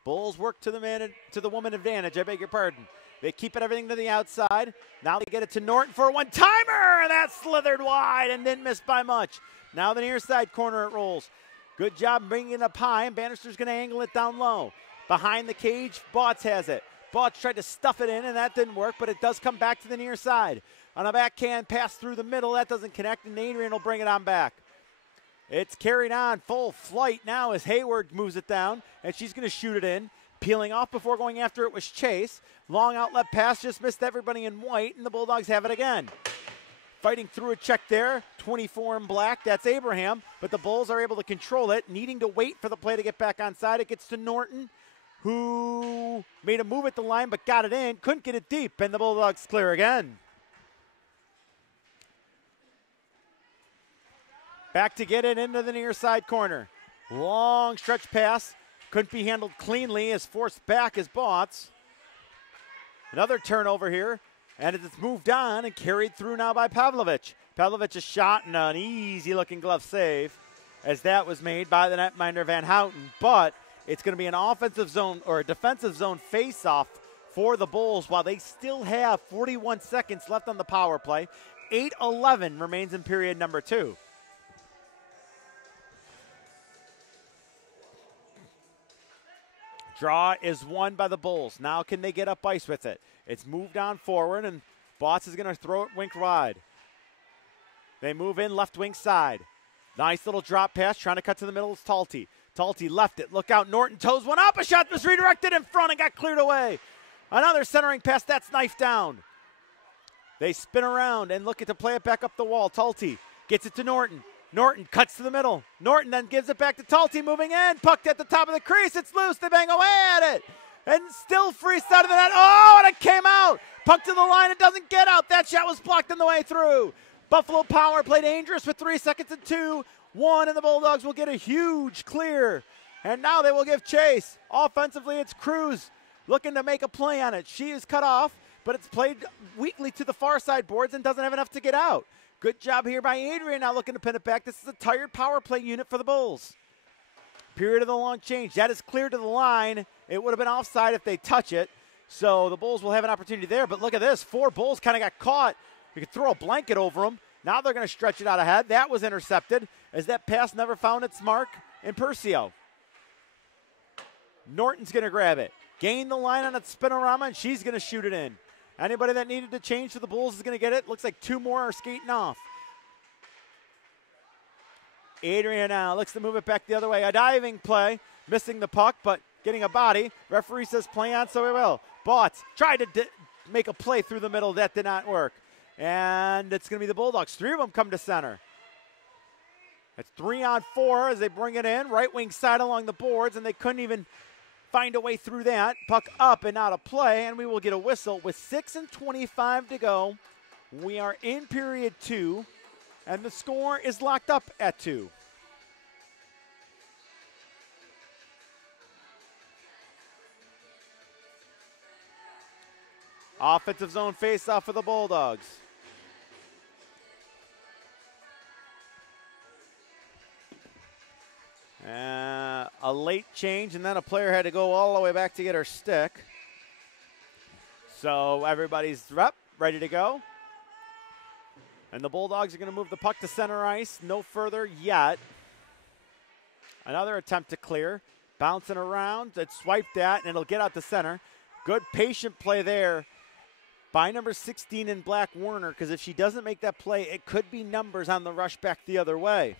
Bulls work to the woman advantage, I beg your pardon. They keep it everything to the outside. Now they get it to Norton for a one-timer. That slithered wide and didn't miss by much. Now the near side corner it rolls. Good job bringing it up high, and Bannister's going to angle it down low. Behind the cage, Botts has it. Botts tried to stuff it in, and that didn't work, but it does come back to the near side. On a backhand pass through the middle, that doesn't connect, and Adrian will bring it on back. It's carried on full flight now as Hayward moves it down, and she's going to shoot it in. Peeling off before going after it was Chase. Long outlet pass just missed everybody in white, and the Bulldogs have it again. Fighting through a check there, 24 in black, that's Abraham, but the Bulls are able to control it, needing to wait for the play to get back onside. It gets to Norton, who made a move at the line but got it in, couldn't get it deep, and the Bulldogs clear again. Back to get it into the near side corner. Long stretch pass. Couldn't be handled cleanly as forced back as Botts. Another turnover here. And it's moved on and carried through now by Pavlovich. Pavlovich a shot and an easy-looking glove save as that was made by the netminder Van Houten. But it's going to be an offensive zone or a defensive zone face-off for the Bulls while they still have 41 seconds left on the power play. 8:11 remains in period number 2. Draw is won by the Bulls. Now can they get up ice with it? It's moved on forward, and Botts is going to throw it wing wide. They move in left wing side. Nice little drop pass, trying to cut to the middle is Talty. Talty left it. Look out, Norton toes one up. A shot was redirected in front and got cleared away. Another centering pass, that's knifed down. They spin around and look to play it back up the wall. Talty gets it to Norton. Norton cuts to the middle. Norton then gives it back to Talty, moving in. Pucked at the top of the crease. It's loose. They bang away at it. And still free side of the net. Oh, and it came out. Puck to the line. It doesn't get out. That shot was blocked on the way through. Buffalo power play dangerous with 3 seconds and 2-1, and the Bulldogs will get a huge clear. And now they will give chase. Offensively, it's Cruz looking to make a play on it. She is cut off, but it's played weakly to the far side boards and doesn't have enough to get out. Good job here by Adrian, now looking to pin it back. This is a tired power play unit for the Bulls. Period of the long change. That is clear to the line. It would have been offside if they touch it. So the Bulls will have an opportunity there. But look at this. 4 Bulls kind of got caught. You could throw a blanket over them. Now they're going to stretch it out ahead. That was intercepted as that pass never found its mark in Percio. Norton's going to grab it. Gain the line on its spinorama, and she's going to shoot it in. Anybody that needed to change to the Bulls is going to get it. Looks like 2 more are skating off. Adrian now looks to move it back the other way. A diving play, missing the puck, but getting a body. Referee says play on, so he will. Botts tried to make a play through the middle. That did not work. And it's going to be the Bulldogs. 3 of them come to center. It's 3-on-4 as they bring it in. Right wing side along the boards, and they couldn't even find a way through that. Puck up and out of play, and we will get a whistle with 6:25 to go. We are in period 2, and the score is locked up at 2. Offensive zone face-off for the Bulldogs. A late change, and then a player had to go all the way back to get her stick. So everybody's up. ready to go. And the Bulldogs are going to move the puck to center ice. No further yet. Another attempt to clear. Bouncing around. It's swiped at, and it'll get out to center. Good patient play there by number 16 in black, Werner, because if she doesn't make that play, it could be numbers on the rush back the other way.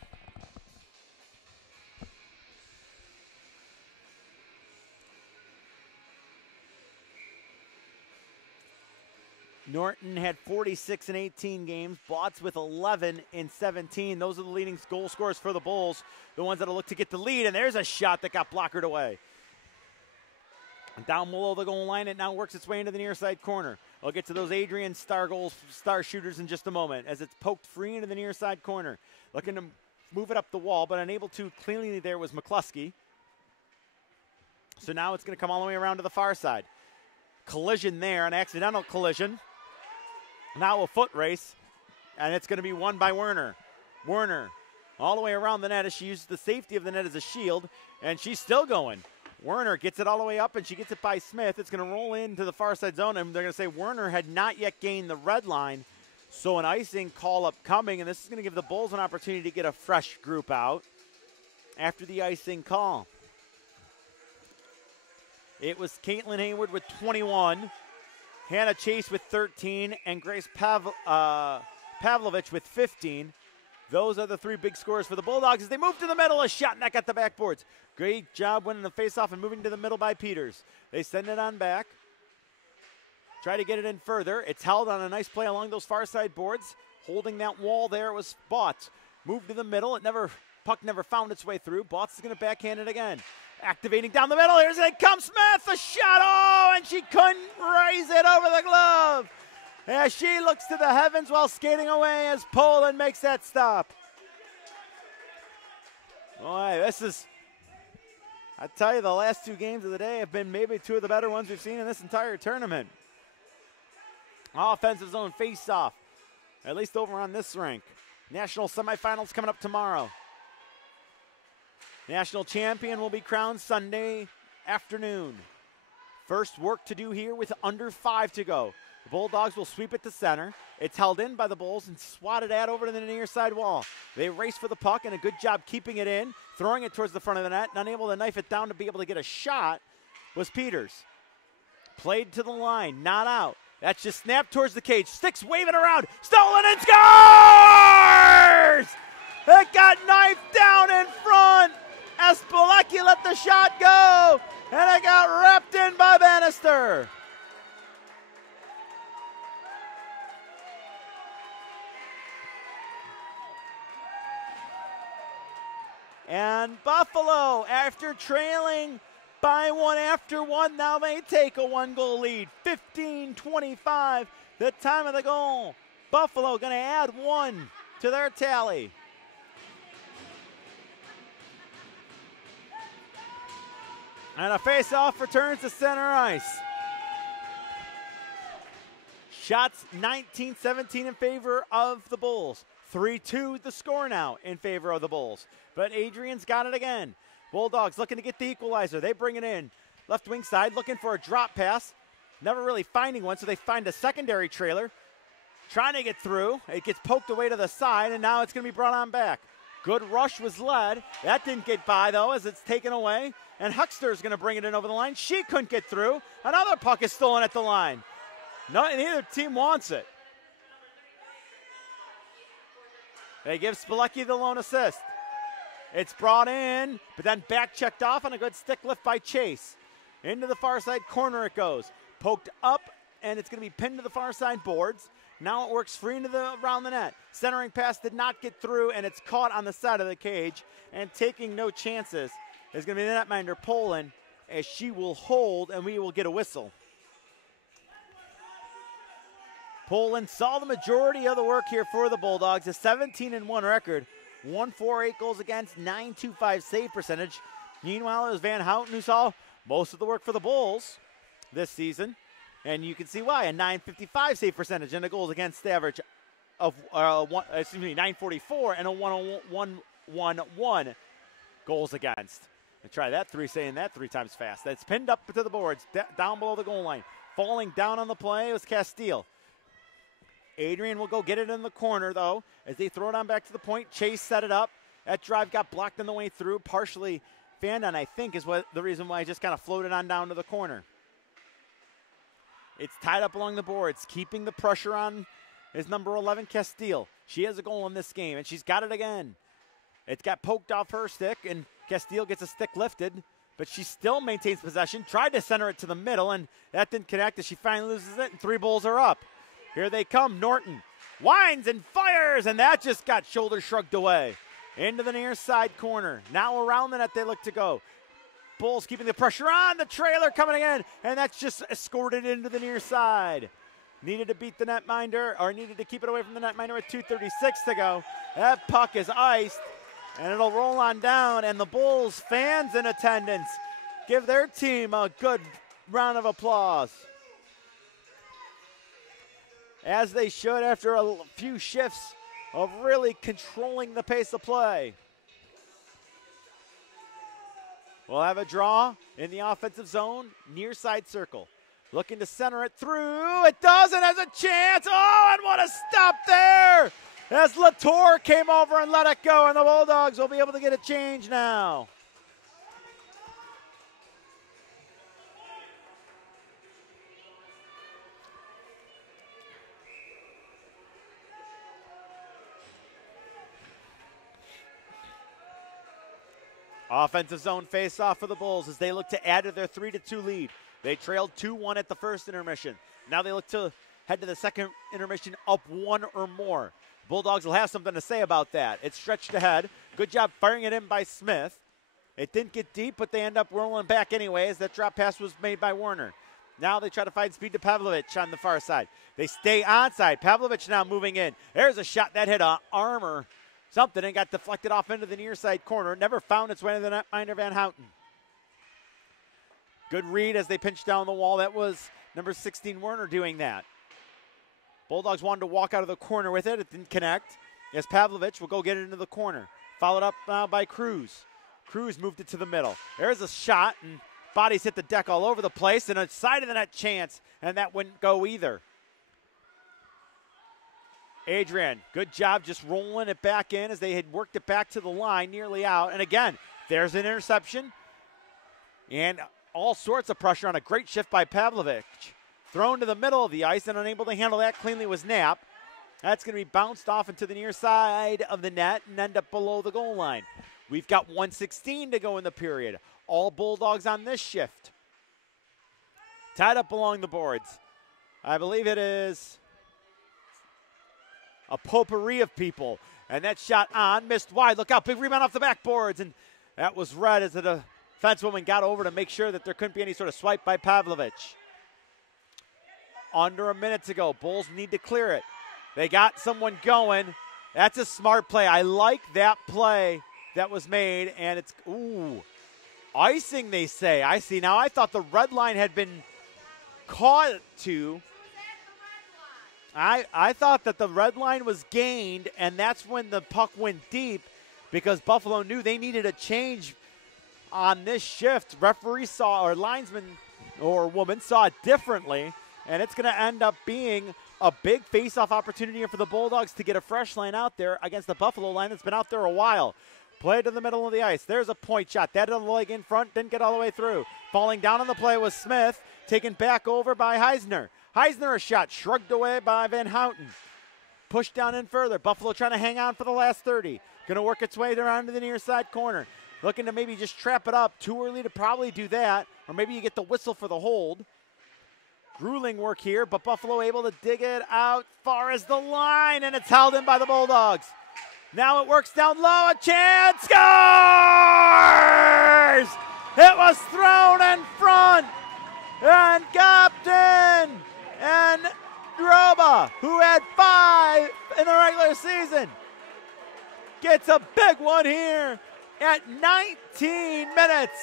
Norton had 46 in 18 games. Botts with 11 in 17. Those are the leading goal scorers for the Bulls, the ones that'll look to get the lead, and there's a shot that got blockered away. Down below the goal line, it now works its way into the near side corner. I'll get to those Adrian star shooters in just a moment as it's poked free into the near side corner. Looking to move it up the wall, but unable to cleanly there was McCluskey. So now it's going to come all the way around to the far side. Collision there, an accidental collision. Now a foot race, and it's going to be won by Werner. Werner all the way around the net as she uses the safety of the net as a shield, and she's still going. Werner gets it all the way up, and she gets it by Smith. It's going to roll into the far side zone, and they're going to say Werner had not yet gained the red line, so an icing call upcoming, and this is going to give the Bulls an opportunity to get a fresh group out after the icing call. It was Caitlin Hayward with 21, Hannah Chase with 13, and Grace Pavlovich with 15. Those are the three big scorers for the Bulldogs as they move to the middle. A shot back at the backboards. Great job winning the faceoff and moving to the middle by Peters. They send it on back. Try to get it in further. It's held on a nice play along those far side boards. Holding that wall there was Botts. Moved to the middle. Puck never found its way through. Botts is going to backhand it again. Activating down the middle. Here's it comes Smith. A shot. Oh, and she couldn't raise it over the glove. As she looks to the heavens while skating away as Poland makes that stop. Boy, I tell you, the last two games of the day have been maybe two of the better ones we've seen in this entire tournament. Offensive zone face-off, at least over on this rink. National semifinals coming up tomorrow. National champion will be crowned Sunday afternoon. First work to do here with under 5 to go. The Bulldogs will sweep it to center. It's held in by the Bulls and swatted at over to the near side wall. They race for the puck and a good job keeping it in, throwing it towards the front of the net, and unable to knife it down to be able to get a shot was Peters. Played to the line, not out. That's just snapped towards the cage. Sticks waving around, stolen and scores! It got knifed down in front. Espeleki let the shot go, and it got wrapped in by Bannister. And Buffalo, after trailing by one after one, now they take a 1-goal lead. 15-25, the time of the goal. Buffalo going to add 1 to their tally. And a face-off returns to center ice. Shots 19-17 in favor of the Bulls. 3-2 the score now in favor of the Bulls. But Adrian's got it again. Bulldogs looking to get the equalizer. They bring it in. Left wing side looking for a drop pass. Never really finding one, so they find a secondary trailer. Trying to get through. It gets poked away to the side, and now it's going to be brought on back. Good rush was led. That didn't get by, though, as it's taken away. And Huckster is going to bring it in over the line. She couldn't get through. Another puck is stolen at the line. Neither team wants it. They give Speleki the lone assist. It's brought in, but then back checked off on a good stick lift by Chase. Into the far side corner it goes. Poked up, and it's going to be pinned to the far side boards. Now it works free into around the net. Centering pass did not get through, and it's caught on the side of the cage. And taking no chances is going to be the netminder Poland, as she will hold, and we will get a whistle. Poland saw the majority of the work here for the Bulldogs. A 17-1 record. 148 goals against, 925 save percentage. Meanwhile, it was Van Houten who saw most of the work for the Bulls this season. And you can see why. A 955 save percentage and a goals against average of 944 and a 111 goals against. And try that saying that 3 times fast. That's pinned up to the boards, down below the goal line. Falling down on the play was Castile. Adrian will go get it in the corner, though, as they throw it on back to the point. Chase set it up. That drive got blocked on the way through, partially fanned on, I think, is what the reason why I just kind of floated on down to the corner. It's tied up along the boards. Keeping the pressure on is number 11, Castile. She has a goal in this game, and she's got it again. It got poked off her stick, and Castile gets a stick lifted, but she still maintains possession. Tried to center it to the middle, and that didn't connect as she finally loses it, and 3 Bulls are up. Here they come. Norton winds and fires, and that just got shoulder shrugged away. Into the near side corner. Now around the net they look to go. Bulls keeping the pressure on. The trailer coming in, and that's just escorted into the near side. Needed to beat the netminder, or needed to keep it away from the netminder with 2:36 to go. That puck is iced, and it'll roll on down, and the Bulls fans in attendance give their team a good round of applause. As they should after a few shifts of really controlling the pace of play. We'll have a draw in the offensive zone, near side circle. Looking to center it through. It does, it has a chance. Oh, and what a stop there! As Latour came over and let it go, and the Bulldogs will be able to get a change now. Offensive zone face-off for the Bulls as they look to add to their 3-2 lead. They trailed 2-1 at the first intermission. Now they look to head to the second intermission up 1 or more. Bulldogs will have something to say about that. It's stretched ahead. Good job firing it in by Smith. It didn't get deep, but they end up rolling back anyway as that drop pass was made by Werner. Now they try to find speed to Pavlovich on the far side. They stay onside. Pavlovich now moving in. There's a shot that hit an arm or something and got deflected off into the near side corner. Never found its way to the netminder Van Houten. Good read as they pinched down the wall. That was number 16 Werner doing that. Bulldogs wanted to walk out of the corner with it. It didn't connect. As Pavlovich will go get it into the corner. Followed up now by Cruz. Cruz moved it to the middle. There's a shot, and bodies hit the deck all over the place, and a side of the net chance, and that wouldn't go either. Adrian, good job just rolling it back in as they had worked it back to the line, nearly out. And again, there's an interception. And all sorts of pressure on a great shift by Pavlovich. Thrown to the middle of the ice and unable to handle that cleanly was Knapp. That's going to be bounced off into the near side of the net and end up below the goal line. We've got 1:16 to go in the period. All Bulldogs on this shift. Tied up along the boards. I believe it is a potpourri of people. And that shot on, missed wide. Look out, big rebound off the backboards. And that was red as the defensewoman got over to make sure that there couldn't be any sort of swipe by Pavlovich. Under a minute to go. Bulls need to clear it. They got someone going. That's a smart play. I like that play that was made. And it's, icing, they say. I see. Now, I thought the red line had been caught to. I thought that the red line was gained, and that's when the puck went deep because Buffalo knew they needed a change on this shift. Referee saw, or linesman or woman saw it differently, and it's going to end up being a big face-off opportunity for the Bulldogs to get a fresh line out there against the Buffalo line that's been out there a while. Play to the middle of the ice. There's a point shot. That on the leg in front didn't get all the way through. Falling down on the play was Smith, taken back over by Heisner. Heisner a shot shrugged away by Van Houten. Pushed down in further. Buffalo trying to hang on for the last 30. Going to work its way around to the near side corner. Looking to maybe just trap it up. Too early to probably do that. Or maybe you get the whistle for the hold. Grueling work here, but Buffalo able to dig it out far as the line, and it's held in by the Bulldogs. Now it works down low. A chance. Scores! It was thrown in front. And Captain and Droba, who had 5 in the regular season, gets a big one here at 19 minutes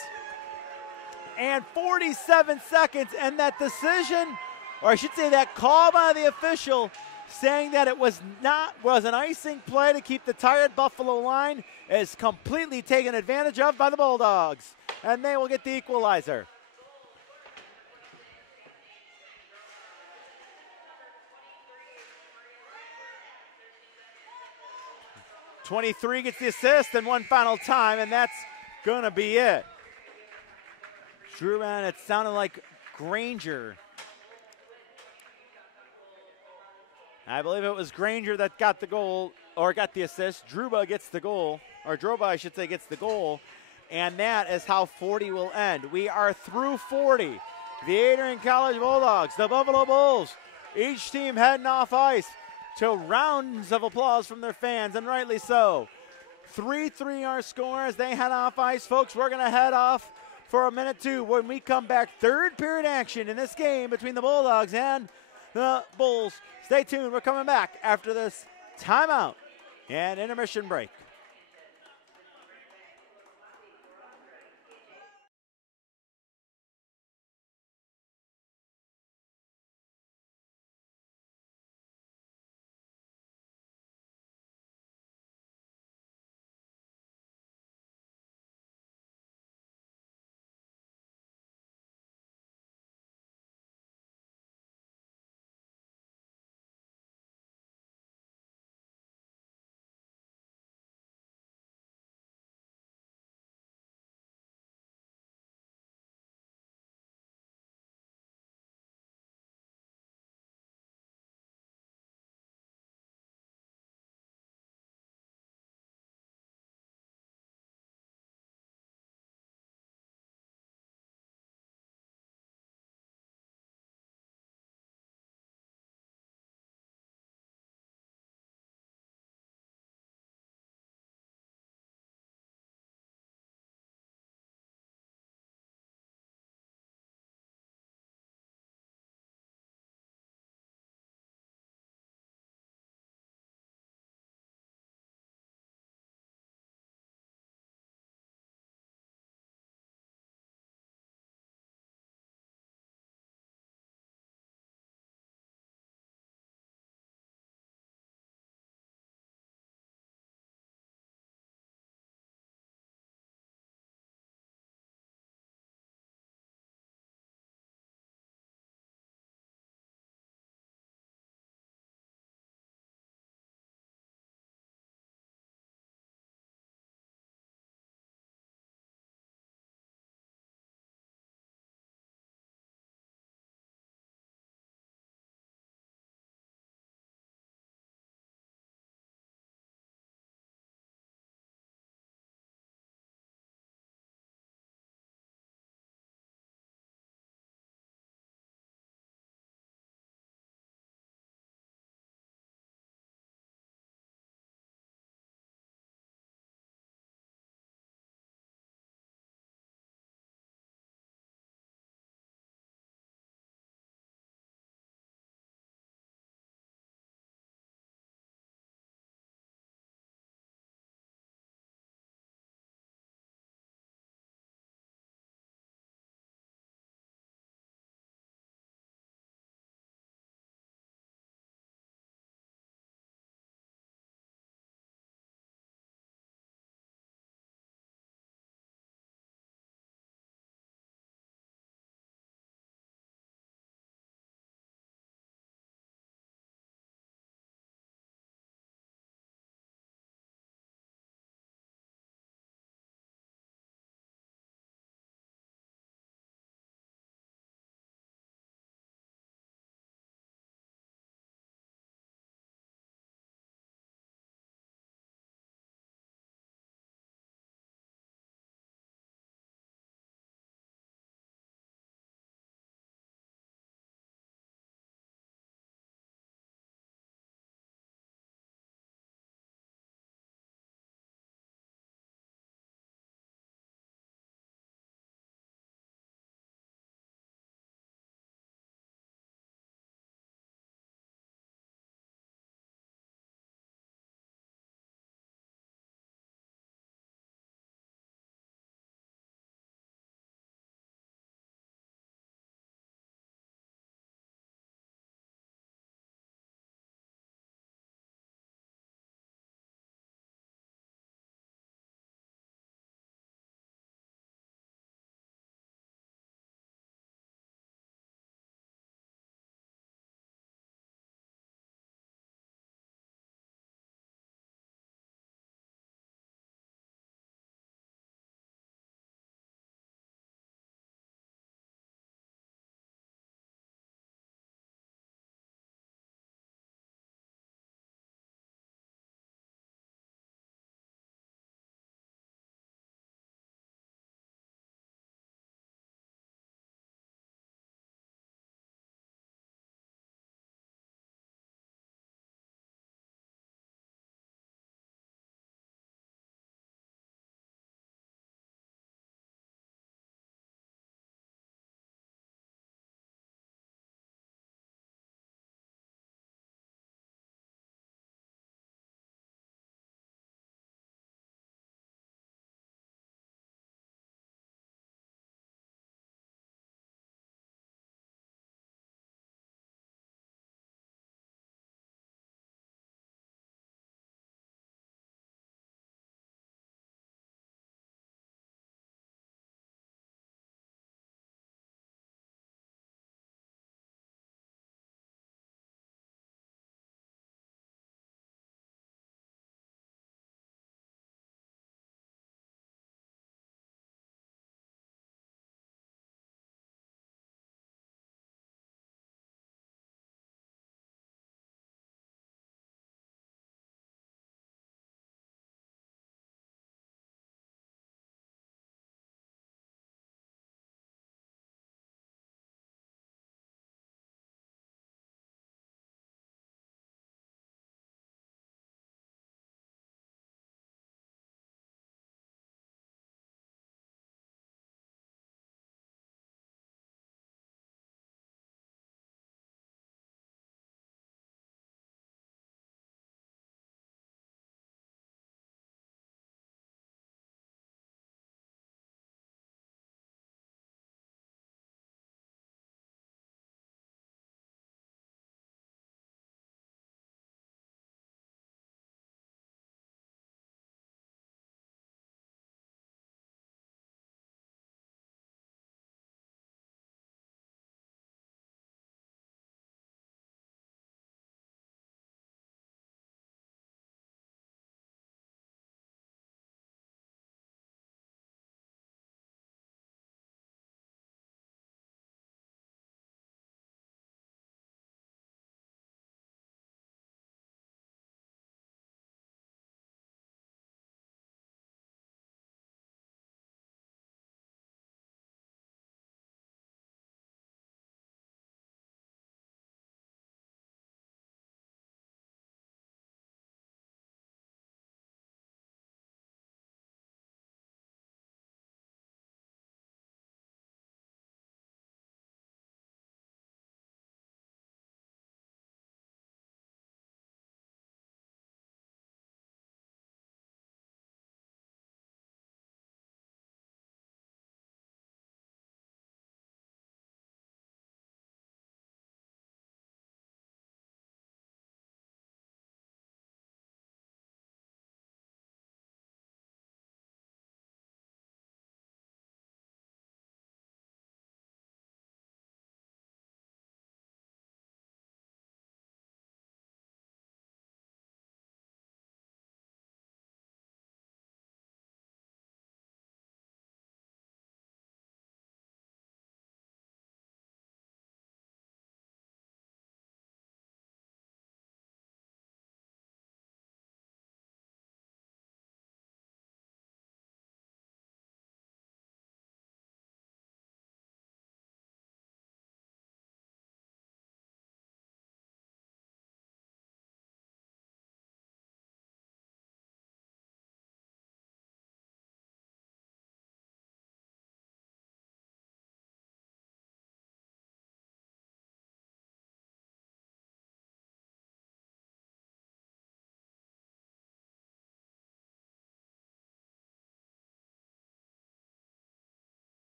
and 47 seconds. And that decision, or I should say that call by the official saying that it was an icing play to keep the tired Buffalo line, is completely taken advantage of by the Bulldogs. And they will get the equalizer. 23 gets the assist, and one final time, and that's going to be it. Druba, it sounded like Granger. I believe it was Granger that got the goal, or got the assist. Druba gets the goal, or Droba, I should say, gets the goal. And that is how 40 will end. We are through 40. The Adrian College Bulldogs, the Buffalo Bulls, each team heading off ice to rounds of applause from their fans, and rightly so. 3-3 our score as they head off ice. Folks, we're going to head off for a minute two. When we come back, third period action in this game between the Bulldogs and the Bulls. Stay tuned. We're coming back after this timeout and intermission break.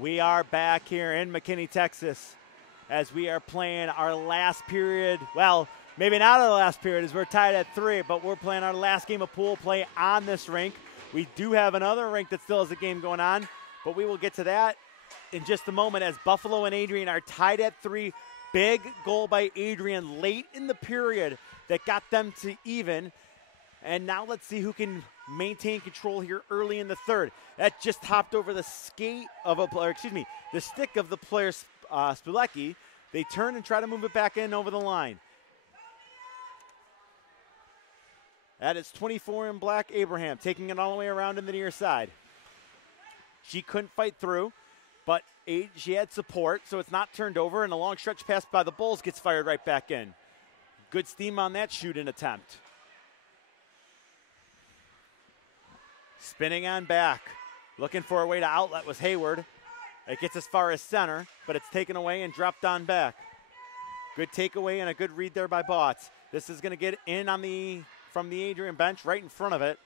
We are back here in McKinney, Texas, as we are playing our last period. Well, maybe not our last period, as we're tied at 3, but we're playing our last game of pool play on this rink. We do have another rink that still has a game going on, but we will get to that in just a moment as Buffalo and Adrian are tied at 3. Big goal by Adrian late in the period that got them to even. And now let's see who can maintain control here early in the third. That just hopped over the skate of a player, the stick of the player Spilecki. They turn and try to move it back in over the line. That is 24 in black, Abraham, taking it all the way around in the near side. She couldn't fight through, but she had support, so it's not turned over, and a long stretch pass by the Bulls gets fired right back in. Good steam on that shoot-in attempt. Spinning on back, looking for a way to outlet was Hayward. It gets as far as center, but it's taken away and dropped on back. Good takeaway and a good read there by Botts. This is going to get in on from the Adrian bench right in front of it.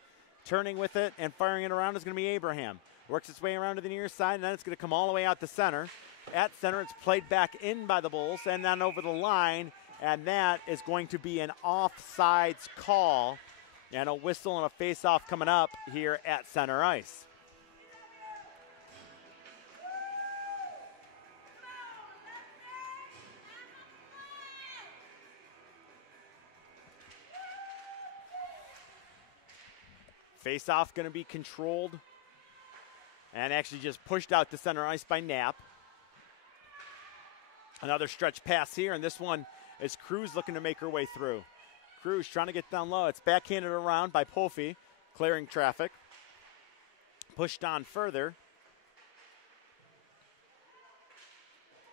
Turning with it and firing it around is going to be Abraham. Works its way around to the near side, and then it's going to come all the way out to center. At center, it's played back in by the Bulls, and then over the line, and that is going to be an offsides call. And a whistle and a face-off coming up here at center ice. Face-off going to be controlled and actually just pushed out to center ice by Knapp. Another stretch pass here, and this one is Cruz looking to make her way through. Cruz trying to get down low. It's backhanded around by Polfi, clearing traffic. Pushed on further.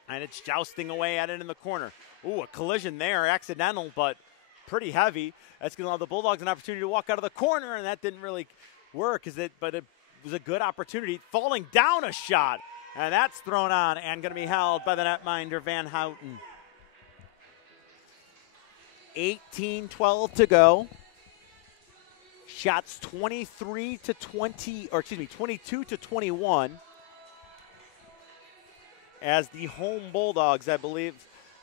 And it's jousting away at it in the corner. Ooh, a collision there, accidental, but pretty heavy. That's going to allow the Bulldogs an opportunity to walk out of the corner, and that didn't really work, but it was a good opportunity. Falling down a shot, and that's thrown on and going to be held by the netminder, Van Houten. 18-12 to go. Shots 22 to 21. As the home Bulldogs, I believe,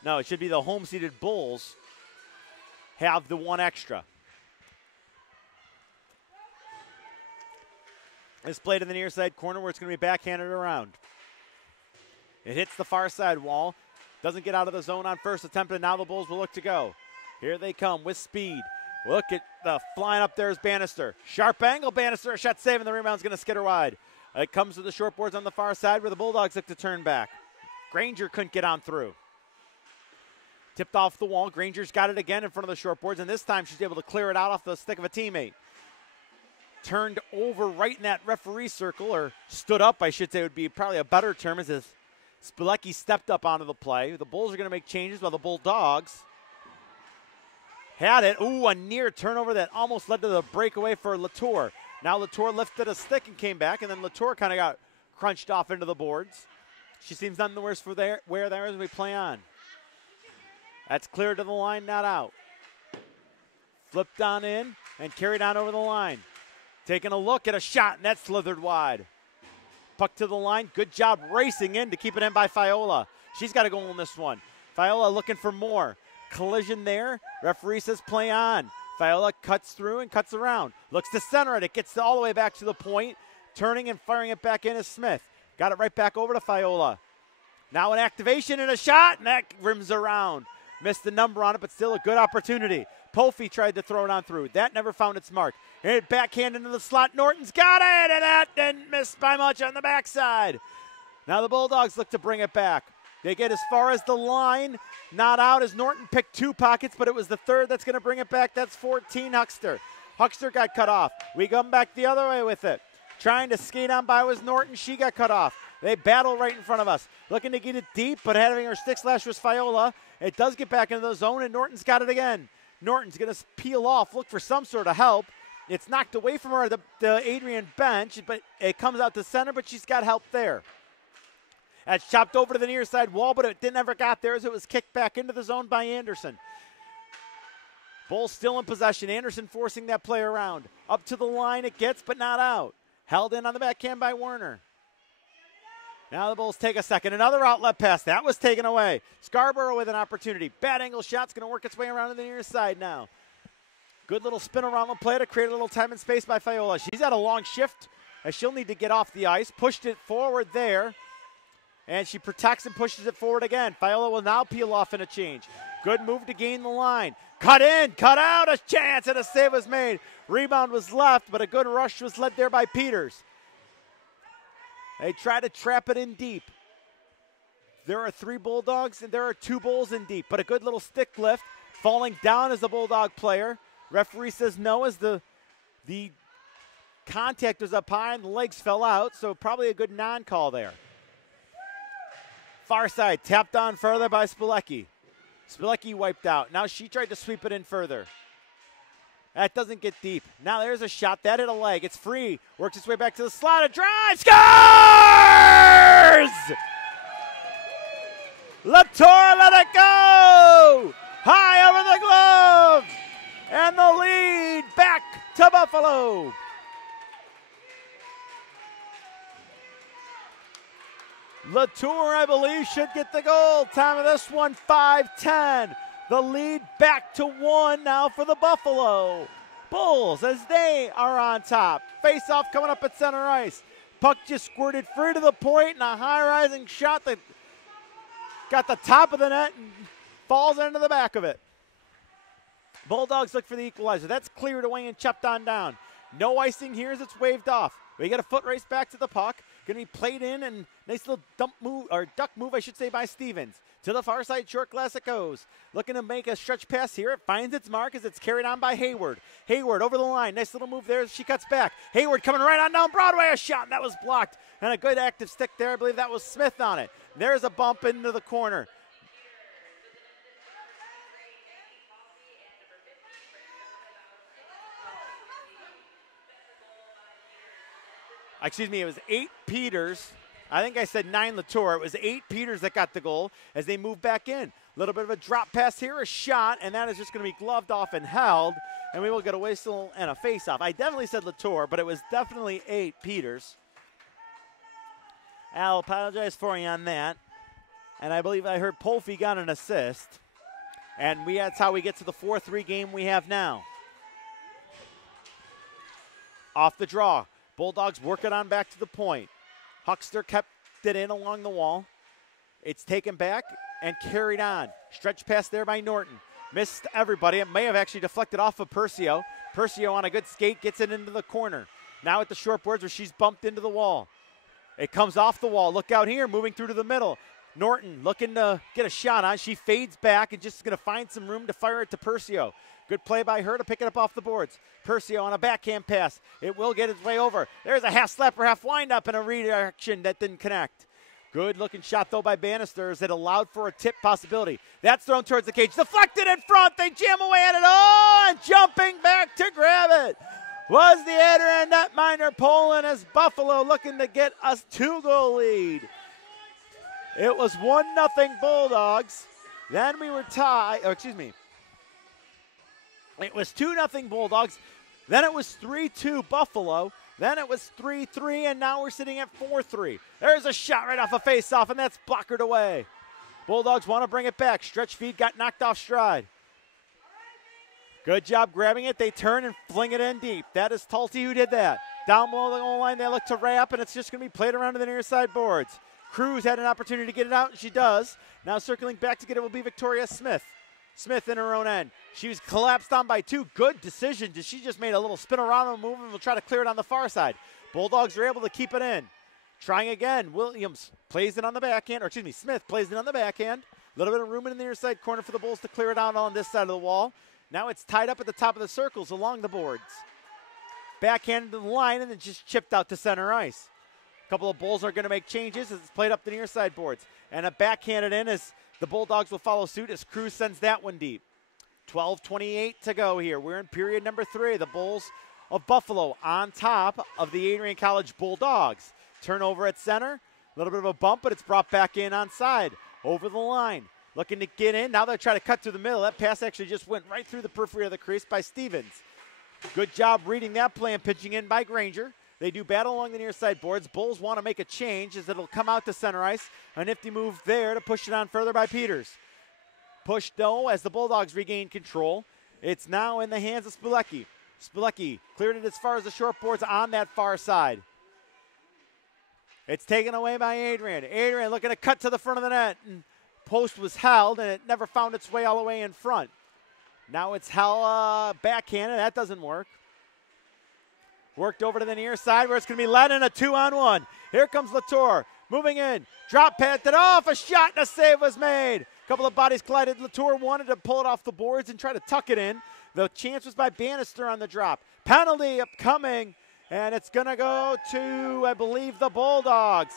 no, it should be the home-seeded Bulls, have the one extra. It's played in the near side corner where it's going to be backhanded around. It hits the far side wall. Doesn't get out of the zone on first attempt, and now the Bulls will look to go. Here they come with speed. Look at the flying up there is Bannister. Sharp angle, Bannister, a shot save, and the rebound's going to skitter wide. It comes to the short boards on the far side where the Bulldogs look to turn back. Granger couldn't get on through. Tipped off the wall. Granger's got it again in front of the short boards, and this time she's able to clear it out off the stick of a teammate. Turned over right in that referee circle, or stood up, I should say, would be probably a better term, as Spilecki stepped up onto the play. The Bulls are going to make changes while the Bulldogs had it. Ooh, a near turnover that almost led to the breakaway for Latour. Now Latour lifted a stick and came back, and then Latour kind of got crunched off into the boards. She seems none the worse for where there as we play on. That's cleared to the line, not out. Flipped on in and carried on over the line. Taking a look at a shot, and that slithered wide. Puck to the line. Good job racing in to keep it in by Fiola. She's got a goal in this one. Fiola looking for more. Collision there. Referee says play on. Fiola cuts through and cuts around. Looks to center it. It gets all the way back to the point. Turning and firing it back in is Smith. Got it right back over to Fiola. Now an activation and a shot, and that rims around. Missed the number on it, but still a good opportunity. Polfi tried to throw it on through. That never found its mark. And it backhand into the slot. Norton's got it, and that didn't miss by much on the backside. Now the Bulldogs look to bring it back. They get as far as the line. Not out as Norton picked two pockets, but it was the third that's going to bring it back. That's 14, Huckster. Huckster got cut off. We come back the other way with it. Trying to skate on by was Norton. She got cut off. They battle right in front of us. Looking to get it deep, but having her stick slash was Fiola. It does get back into the zone, and Norton's got it again. Norton's going to peel off, look for some sort of help. It's knocked away from her, the Adrian bench, but it comes out to center, but she's got help there. That's chopped over to the near side wall, but it never got there as it was kicked back into the zone by Anderson. Bulls still in possession. Anderson forcing that play around. Up to the line it gets, but not out. Held in on the backhand by Werner. Now the Bulls take a second. Another outlet pass. That was taken away. Scarborough with an opportunity. Bad angle shot's going to work its way around to the near side now. Good little spin around the play to create a little time and space by Fiola. She's had a long shift as she'll need to get off the ice. Pushed it forward there. And she protects and pushes it forward again. Fiola will now peel off in a change. Good move to gain the line. Cut in, cut out, a chance, and a save was made. Rebound was left, but a good rush was led there by Peters. They try to trap it in deep. There are 3 Bulldogs, and there are 2 Bulls in deep, but a good little stick lift. Falling down as the Bulldog player. Referee says no as the contact was up high and the legs fell out, so probably a good non-call there. Far side, tapped on further by Spilecki. Spilecki wiped out. Now she tried to sweep it in further. That doesn't get deep. Now there's a shot. That hit a leg. It's free. Works its way back to the slot. A drive. Scores! Latour let it go! High over the glove! And the lead back to Buffalo. Latour, I believe, should get the goal. Time of this one, 5:10. The lead back to 1 now for the Buffalo Bulls as they are on top. Face-off coming up at center ice. Puck just squirted free to the point and a high-rising shot that got the top of the net and falls into the back of it. Bulldogs look for the equalizer. That's cleared away and chopped on down. No icing here as it's waved off. We get a foot race back to the puck. Going to be played in and nice little duck move, I should say, by Stevens. To the far side, short glass it goes. Looking to make a stretch pass here. It finds its mark as it's carried on by Hayward. Hayward over the line. Nice little move there as she cuts back. Hayward coming right on down Broadway. A shot, and that was blocked. And a good active stick there. I believe that was Smith on it. There's a bump into the corner. Excuse me, it was 8 Peters. I think I said 9 Latour. It was 8 Peters that got the goal as they move back in. A little bit of a drop pass here, a shot, and that is just going to be gloved off and held. And we will get a whistle and a face-off. I definitely said Latour, but it was definitely 8 Peters. I'll apologize for you on that. And I believe I heard Polfie got an assist. And that's how we get to the 4-3 game we have now. Off the draw. Bulldogs work it on back to the point. Huckster kept it in along the wall. It's taken back and carried on. Stretch pass there by Norton. Missed everybody. It may have actually deflected off of Percio. Percio on a good skate gets it into the corner. Now at the short boards where she's bumped into the wall. It comes off the wall. Look out here, moving through to the middle. Norton looking to get a shot on. She fades back and just going to find some room to fire it to Percio. Good play by her to pick it up off the boards. Percio on a backhand pass. It will get its way over. There's a half slapper, half wind-up, and a redirection that didn't connect. Good-looking shot, though, by Bannister as it allowed for a tip possibility. That's thrown towards the cage. Deflected in front. They jam away at it. Oh, and jumping back to grab it was the Adrian netminder Poland as Buffalo looking to get a 2-goal lead. It was 1-0 Bulldogs. Then we were tied. Oh, excuse me. It was 2-0 Bulldogs. Then it was 3-2 Buffalo. Then it was 3-3, and now we're sitting at 4-3. There's a shot right off a face-off, and that's blockered away. Bulldogs want to bring it back. Stretch feed got knocked off stride. Good job grabbing it. They turn and fling it in deep. That is Talty who did that. Down below the goal line, they look to wrap, and it's just going to be played around to the near side boards. Cruz had an opportunity to get it out, and she does. Now circling back to get it will be Victoria Smith. Smith in her own end. She was collapsed on by 2. Good decision. She just made a little spinorama move and will try to clear it on the far side. Bulldogs are able to keep it in. Trying again. Williams plays it on the backhand. Or excuse me, Smith plays it on the backhand. A little bit of room in the near side corner for the Bulls to clear it out on this side of the wall. Now it's tied up at the top of the circles along the boards. Backhanded to the line and then just chipped out to center ice. A couple of Bulls are going to make changes as it's played up the near side boards. And a backhanded in as the Bulldogs will follow suit as Cruz sends that one deep. 12:28 to go here. We're in period number 3. The Bulls of Buffalo on top of the Adrian College Bulldogs. Turnover at center. A little bit of a bump, but it's brought back in on side. Over the line. Looking to get in. Now they're trying to cut through the middle. That pass actually just went right through the periphery of the crease by Stevens. Good job reading that play and pitching in by Granger. They do battle along the near side boards. Bulls want to make a change as it'll come out to center ice. A nifty move there to push it on further by Peters. Push though as the Bulldogs regain control. It's now in the hands of Spilecki. Spilecki cleared it as far as the short boards on that far side. It's taken away by Adrian. Adrian looking to cut to the front of the net. And post was held and it never found its way all the way in front. Now it's held backhanded. That doesn't work. Worked over to the near side where it's going to be led in a 2-on-1. Here comes Latour. Moving in. Drop patted off. A shot and a save was made. A couple of bodies collided. Latour wanted to pull it off the boards and try to tuck it in. The chance was by Bannister on the drop. Penalty upcoming. And it's going to go to, I believe, the Bulldogs.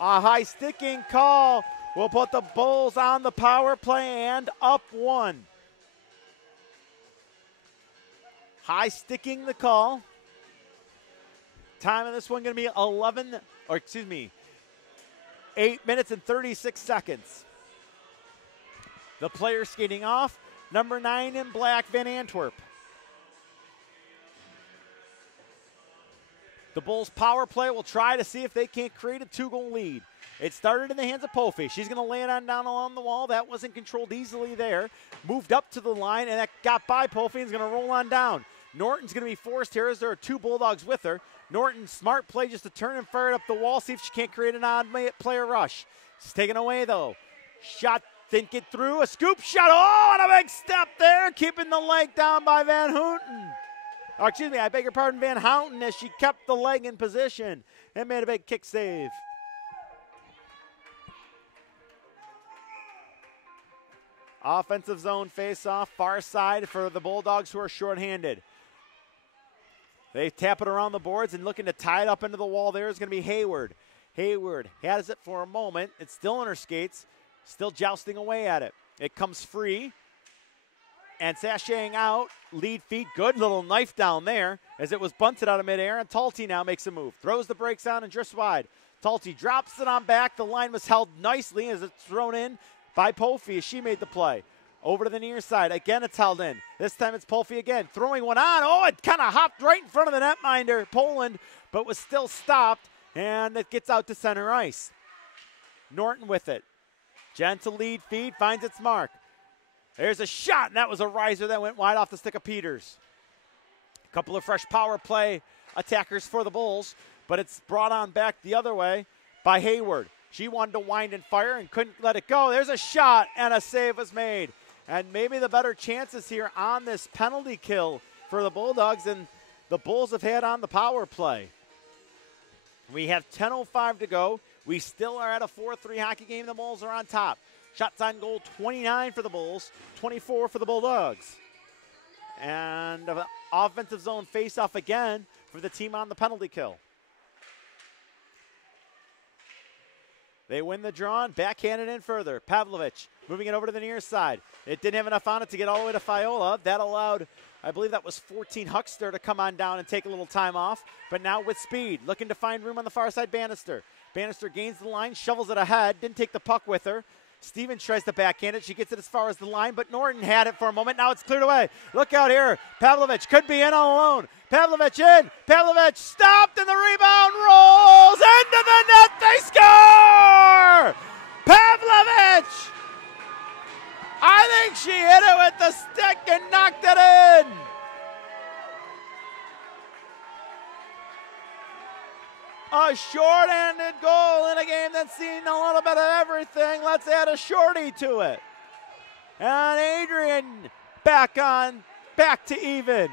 A high sticking call will put the Bulls on the power play and up 1. High sticking the call. Time of this one going to be 8 minutes and 36 seconds. The player skating off, number 9 in black, Van Antwerp. The Bulls power play will try to see if they can't create a 2-goal lead. It started in the hands of Pofe. She's going to lay it on down along the wall. That wasn't controlled easily there. Moved up to the line, and that got by Pofe and is going to roll on down. Norton's going to be forced here as there are 2 Bulldogs with her. Norton, smart play just to turn and fire it up the wall, see if she can't create an odd player rush. She's taken away, though. Shot didn't get through. A scoop shot. Oh, and a big step there, keeping the leg down by Van Houten. Oh, excuse me, I beg your pardon, Van Houten, as she kept the leg in position and made a big kick save. Offensive zone face-off, far side for the Bulldogs who are shorthanded. They tap it around the boards and looking to tie it up into the wall there is going to be Hayward. Hayward has it for a moment. It's still on her skates, still jousting away at it. It comes free. And sashaying out, lead feet, good little knife down there as it was bunted out of midair, and Talty now makes a move. Throws the brakes on and drifts wide. Talty drops it on back. The line was held nicely as it's thrown in by Pofe as she made the play. Over to the near side. Again, it's held in. This time it's Pofe again. Throwing one on. Oh, it kind of hopped right in front of the netminder, Poland, but was still stopped, and it gets out to center ice. Norton with it. Gentle lead feed, finds its mark. There's a shot, and that was a riser that went wide off the stick of Peters. A couple of fresh power play attackers for the Bulls, but it's brought on back the other way by Hayward. She wanted to wind and fire and couldn't let it go. There's a shot, and a save was made. And maybe the better chances here on this penalty kill for the Bulldogs than the Bulls have had on the power play. We have 10:05 to go. We still are at a 4-3 hockey game. The Bulls are on top. Shots on goal, 29 for the Bulls, 24 for the Bulldogs. And an offensive zone face-off again for the team on the penalty kill. They win the draw and backhand it in further. Pavlovich moving it over to the near side. It didn't have enough on it to get all the way to Fiola. That allowed, I believe that was 14 Huckster to come on down and take a little time off. But now with speed, looking to find room on the far side, Bannister. Bannister gains the line, shovels it ahead, didn't take the puck with her. Stevens tries to backhand it. She gets it as far as the line, but Norton had it for a moment. Now it's cleared away. Look out here. Pavlovich could be in all alone. Pavlovich in. Pavlovich stopped, and the rebound rolls into the net. They score! Pavlovich! I think she hit it with the stick and knocked it in. A short-handed goal in a game that's seen a little bit of everything. Let's add a shorty to it. And Adrian back to even.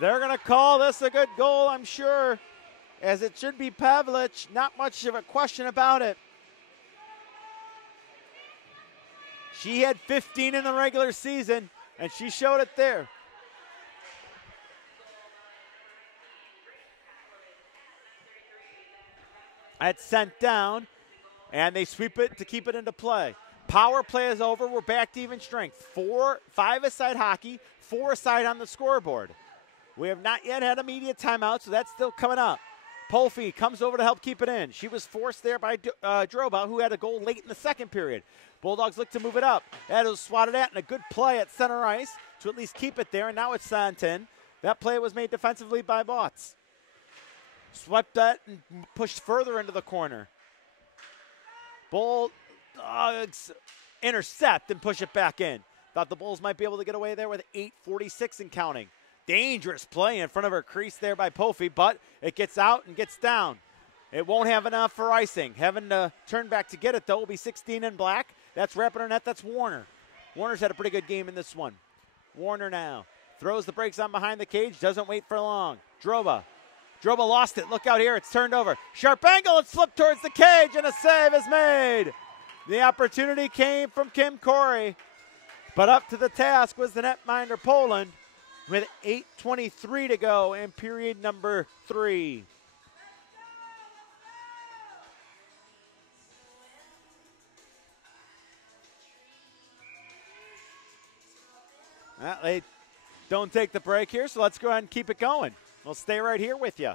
They're going to call this a good goal, I'm sure, as it should be Pavlich. Not much of a question about it. She had 15 in the regular season, and she showed it there. It's sent down, and they sweep it to keep it into play. Power play is over. We're back to even strength. 5-a-side hockey, 4-a-side on the scoreboard. We have not yet had a media timeout, so that's still coming up. Polfi comes over to help keep it in. She was forced there by Droba, who had a goal late in the second period. Bulldogs look to move it up. That was swatted at, and a good play at center ice to at least keep it there, and now it's Santin. That play was made defensively by Botts. Swept that and pushed further into the corner. Bulldogs intercept and push it back in. Thought the Bulls might be able to get away there with 8:46 and counting. Dangerous play in front of her crease there by Polfi, but it gets out and gets down. It won't have enough for icing. Having to turn back to get it, though, will be 16 in black. That's wrapping her net. That's Warner. Warner's had a pretty good game in this one. Warner now throws the brakes on behind the cage. Doesn't wait for long. Droba lost it. Look out here. It's turned over. Sharp angle. It's flipped towards the cage, and a save is made. The opportunity came from Kim Corey, but up to the task was the netminder Poland with 8:23 to go in period number 3. Well, they don't take the break here, so let's go ahead and keep it going. We'll stay right here with you.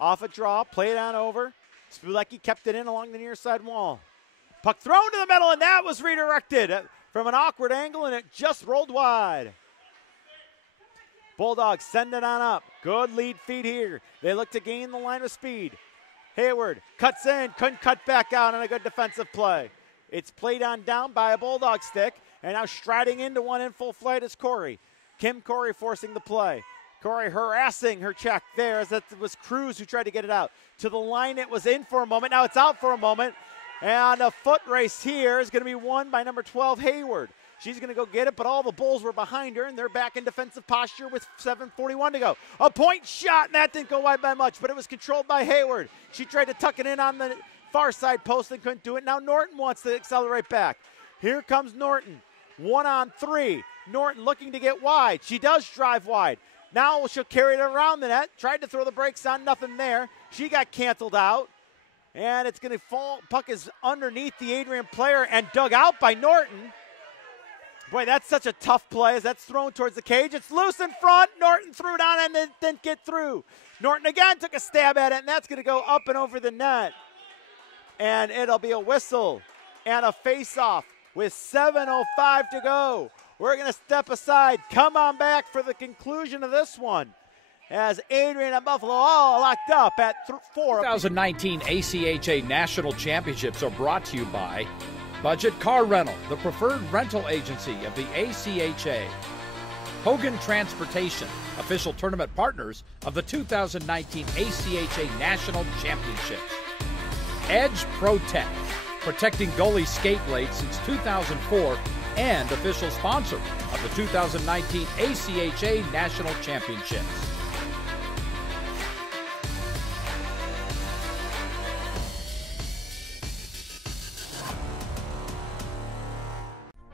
Off a draw, play it on over. Spulecki kept it in along the near side wall. Puck thrown to the middle, and that was redirected from an awkward angle, and it just rolled wide. Bulldogs send it on up. Good lead feed here. They look to gain the line of speed. Hayward cuts in, couldn't cut back out on a good defensive play. It's played on down by a Bulldog stick, and now striding into one in full flight is Corey. Kim Corey forcing the play. Corey harassing her check there as it was Cruz who tried to get it out. To the line it was in for a moment. Now it's out for a moment. And a foot race here is going to be won by number 12, Hayward. She's going to go get it, but all the Bulls were behind her, and they're back in defensive posture with 7:41 to go. A point shot, and that didn't go wide by much, but it was controlled by Hayward. She tried to tuck it in on the far side post and couldn't do it. Now Norton wants to accelerate back. Here comes Norton. 1-on-3. Norton looking to get wide. She does drive wide. Now she'll carry it around the net. Tried to throw the brakes on, nothing there. She got canceled out. And it's going to fall. Puck is underneath the Adrian player and dug out by Norton. Boy, that's such a tough play as that's thrown towards the cage. It's loose in front. Norton threw it on and then didn't get through. Norton again took a stab at it, and that's going to go up and over the net. And it'll be a whistle and a face-off with 7:05 to go. We're going to step aside. Come on back for the conclusion of this one, as Adrian and Buffalo all locked up at 4. 2019 ACHA National Championships are brought to you by Budget Car Rental, the preferred rental agency of the ACHA. Hogan Transportation, official tournament partners of the 2019 ACHA National Championships. Edge Protect, protecting goalie skate blades since 2004 and official sponsor of the 2019 ACHA National Championships.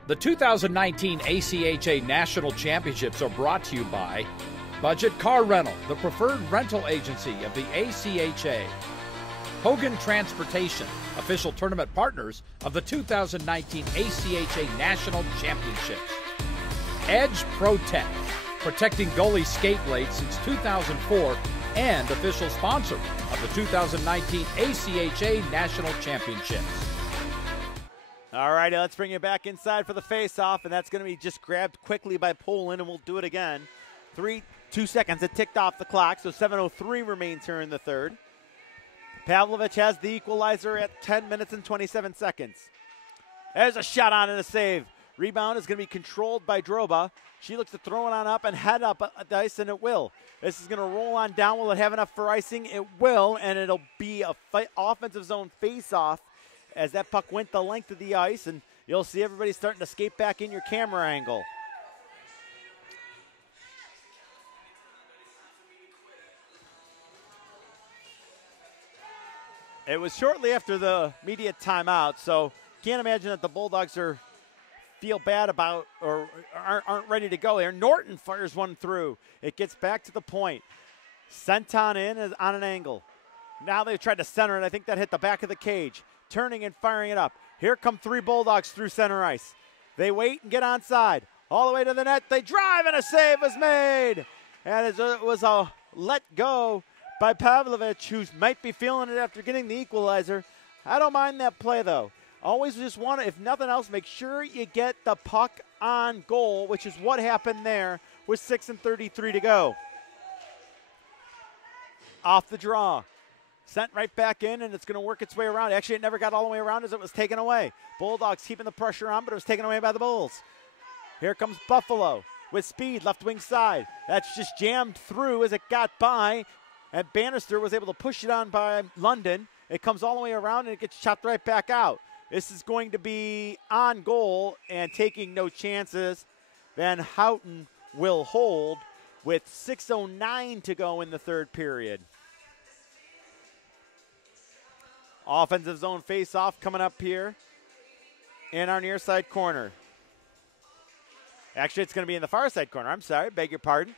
The 2019 ACHA National Championships are brought to you by Budget Car Rental, the preferred rental agency of the ACHA. Hogan Transportation, official tournament partners of the 2019 ACHA National Championships. Edge Protect, protecting goalie skate blades since 2004 and official sponsor of the 2019 ACHA National Championships. All righty, let's bring you back inside for the face-off, and that's going to be just grabbed quickly by Poland, and we'll do it again. 2 seconds, it ticked off the clock, so 7:03 remains here in the third. Pavlovich has the equalizer at 10 minutes and 27 seconds. There's a shot on and a save. Rebound is going to be controlled by Droba. She looks to throw it on up and head up the ice, and it will. This is going to roll on down. Will it have enough for icing? It will, and it'll be a offensive zone face-off as that puck went the length of the ice, and you'll see everybody starting to skate back in your camera angle. It was shortly after the media timeout, so can't imagine that the Bulldogs feel bad about or aren't ready to go there. Norton fires one through. It gets back to the point. Sent on in on an angle. Now they've tried to center it. I think that hit the back of the cage. Turning and firing it up. Here come 3 Bulldogs through center ice. They wait and get onside. All the way to the net. They drive, and a save is made. And it was a let go by Pavlovich, who might be feeling it after getting the equalizer. I don't mind that play, though. Always just want to, if nothing else, make sure you get the puck on goal, which is what happened there with 6:33 to go. Off the draw. Sent right back in, and it's going to work its way around. Actually, it never got all the way around as it was taken away. Bulldogs keeping the pressure on, but it was taken away by the Bulls. Here comes Buffalo with speed, left wing side. That's just jammed through as it got by, and Bannister was able to push it on by London. It comes all the way around, and it gets chopped right back out. This is going to be on goal and taking no chances. Van Houten will hold with 6:09 to go in the third period. Offensive zone face-off coming up here in our near side corner. Actually, it's going to be in the far side corner. I'm sorry, beg your pardon.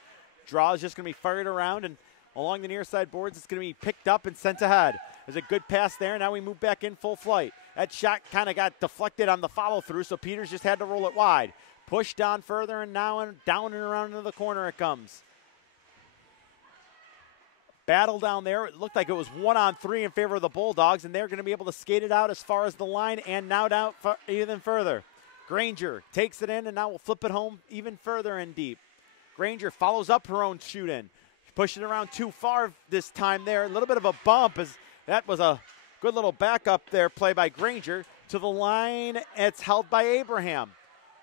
Draw is just going to be fired around, and along the near side boards, it's going to be picked up and sent ahead. There's a good pass there. Now we move back in full flight. That shot kind of got deflected on the follow-through, so Peters just had to roll it wide. Pushed on further, and now down and around into the corner it comes. Battle down there. It looked like it was 1-on-3 in favor of the Bulldogs, and they're going to be able to skate it out as far as the line and now down even further. Granger takes it in, and now we'll flip it home even further and deep. Granger follows up her own shoot-in. Pushed it around too far this time there. A little bit of a bump as that was a good little backup there play by Granger. To the line, it's held by Abraham.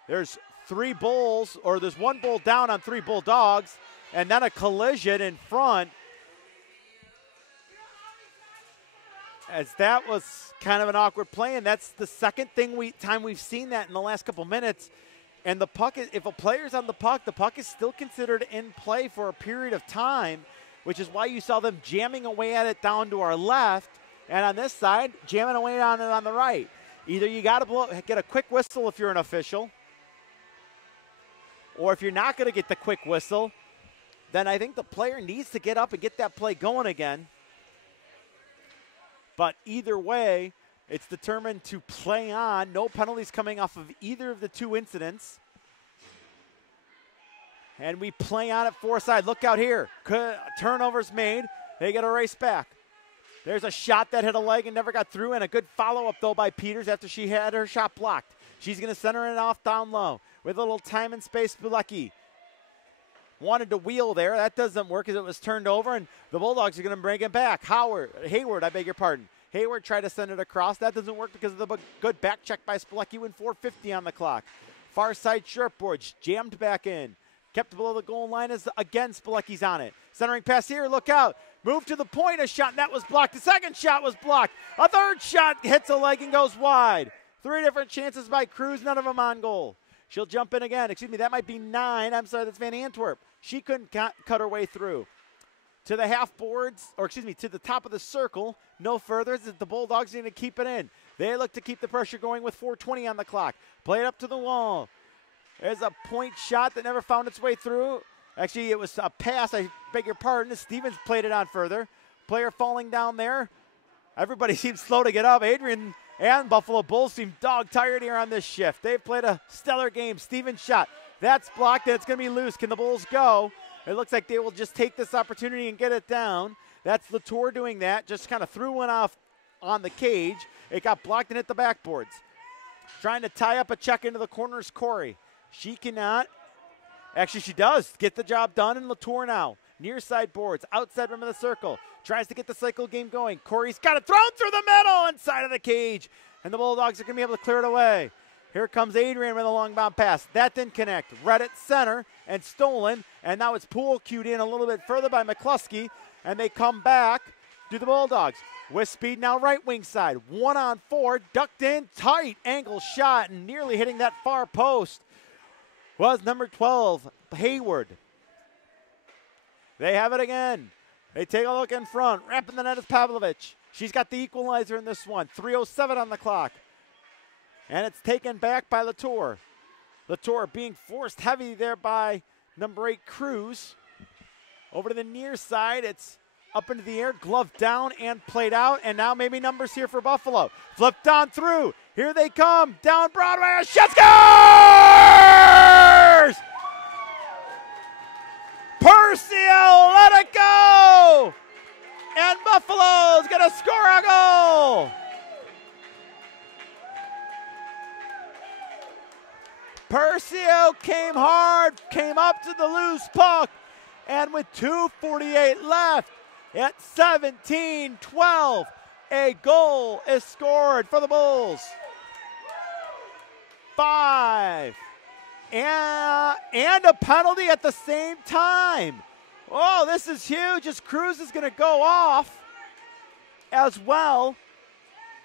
There's three Bulls, or there's one Bull down on three Bulldogs, and then a collision in front. As that was kind of an awkward play, and that's the second time we've seen that in the last couple minutes. And the puck, if a player's on the puck is still considered in play for a period of time, which is why you saw them jamming away at it down to our left, and on this side, jamming away on it on the right. Either you got to get a quick whistle if you're an official, or if you're not going to get the quick whistle, then I think the player needs to get up and get that play going again. But either way, it's determined to play on. No penalties coming off of either of the two incidents. And we play on at far side. Look out here. Turnovers made. They get a race back. There's a shot that hit a leg and never got through, and a good follow-up, though, by Peters after she had her shot blocked. She's going to center it off down low with a little time and space. Bulecki wanted to wheel there. That doesn't work as it was turned over, and the Bulldogs are going to bring it back. Hayward, I beg your pardon. Hayward tried to send it across. That doesn't work because of the good back check by Spilecki when 4:50 on the clock. Far side shortboard jammed back in. Kept below the goal line as again Spilecki's on it. Centering pass here, look out. Move to the point, a shot, and that was blocked. The second shot was blocked. A third shot hits a leg and goes wide. Three different chances by Cruz, none of them on goal. She'll jump in again. Excuse me, that might be 9. I'm sorry, that's Van Antwerp. She couldn't cut her way through. To the half boards, or excuse me, to the top of the circle. No further. The Bulldogs are going to keep it in. They look to keep the pressure going with 4:20 on the clock. Play it up to the wall. There's a point shot that never found its way through. Actually, it was a pass. I beg your pardon. Stevens played it on further. Player falling down there. Everybody seems slow to get up. Adrian and Buffalo Bulls seem dog-tired here on this shift. They've played a stellar game. Stevens shot. That's blocked, and it's going to be loose. Can the Bulls go? It looks like they will just take this opportunity and get it down. That's Latour doing that. Just kind of threw one off on the cage. It got blocked and hit the backboards. Trying to tie up a check into the corners, Corey. She cannot. Actually, she does get the job done, and Latour now. Near side boards, outside rim of the circle. Tries to get the cycle game going. Corey's got it thrown through the middle inside of the cage. And the Bulldogs are going to be able to clear it away. Here comes Adrian with a long bound pass. That didn't connect. Right at center and stolen. And now it's pool cued in a little bit further by McCluskey. And they come back to the Bulldogs. With speed now right wing side. 1-on-4. Ducked in tight. Angle shot and nearly hitting that far post was number 12, Hayward. They have it again. They take a look in front. Wrapping the net is Pavlovich. She's got the equalizer in this one. 3:07 on the clock. And it's taken back by Latour. Latour being forced heavy there by number 8, Cruz. Over to the near side. It's up into the air, glove down and played out. And now maybe numbers here for Buffalo. Flipped on through. Here they come. Down Broadway. Shot scores! Percio, let it go! And Buffalo's going to score a goal. Percio came hard, came up to the loose puck, and with 2:48 left at 17-12, a goal is scored for the Bulls. 5. And a penalty at the same time. Oh, this is huge as Cruz is going to go off as well.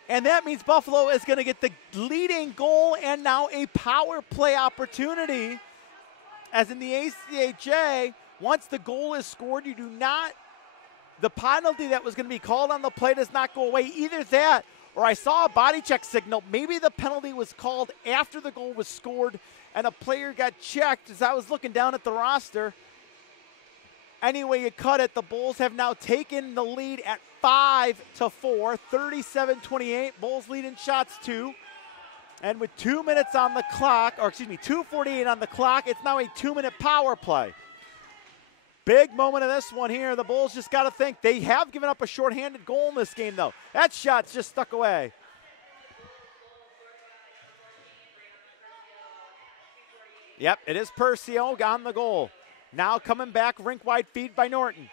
And that means Buffalo is going to get the leading goal and now a power play opportunity. As in the ACHA, once the goal is scored, you do not, the penalty that was going to be called on the play does not go away. Either that, or I saw a body check signal. Maybe the penalty was called after the goal was scored and a player got checked as I was looking down at the roster. Anyway you cut it, the Bulls have now taken the lead at 5-4, 37-28. Bulls lead in shots 2. And with 2 minutes on the clock, or excuse me, 2:48 on the clock, it's now a 2-minute power play. Big moment of this one here. The Bulls just got to think. They have given up a shorthanded goal in this game, though. That shot's just stuck away. Yep, it is Percio on the goal. Now coming back, rink-wide feed by Norton.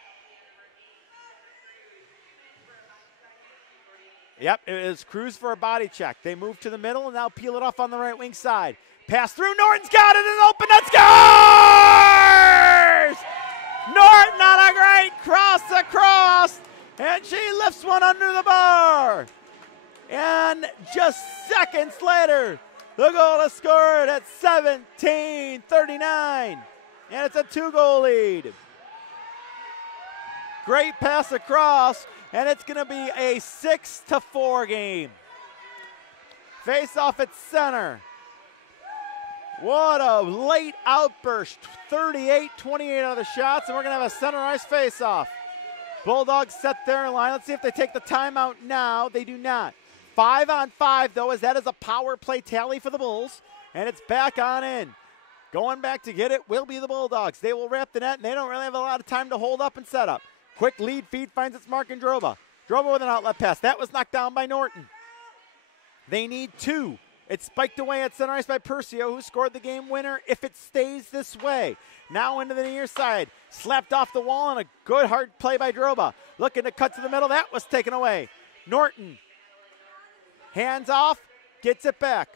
Yep, it is Cruz for a body check. They move to the middle and now peel it off on the right wing side. Pass through, Norton's got it and open, that scores! Norton on a great cross across, and she lifts one under the bar. And just seconds later, the goal is scored at 17-39. And it's a 2-goal lead. Great pass across, and it's going to be a 6-4 game. Face off at center. What a late outburst. 38-28 of the shots, and we're going to have a center ice face off. Bulldogs set their line. Let's see if they take the timeout now. They do not. 5-on-5, though, as that is a power play tally for the Bulls, and it's back on in. Going back to get it will be the Bulldogs. They will wrap the net, and they don't really have a lot of time to hold up and set up. Quick lead feed finds its mark in Droba. Droba with an outlet pass. That was knocked down by Norton. They need 2. It's spiked away at center ice by Percio, who scored the game winner if it stays this way. Now into the near side. Slapped off the wall, and a good hard play by Droba. Looking to cut to the middle. That was taken away. Norton. Hands off. Gets it back.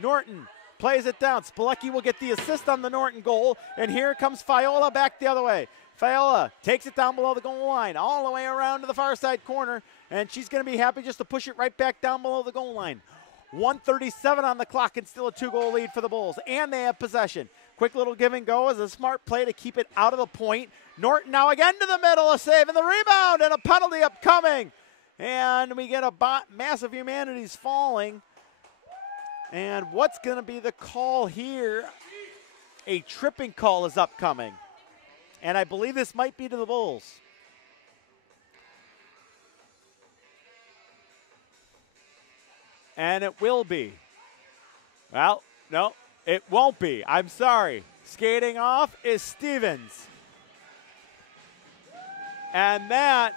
Norton plays it down. Spilecki will get the assist on the Norton goal, and here comes Fiola back the other way. Fiola takes it down below the goal line, all the way around to the far side corner, and she's going to be happy just to push it right back down below the goal line. 1:37 on the clock, and still a 2-goal lead for the Bulls, and they have possession. Quick little give and go as a smart play to keep it out of the point. Norton now again to the middle, a save and the rebound, and a penalty upcoming. And we get a massive humanities falling. And what's going to be the call here? A tripping call is upcoming. And I believe this might be to the Bulls. And it will be. Well, no, it won't be. I'm sorry. Skating off is Stevens. And that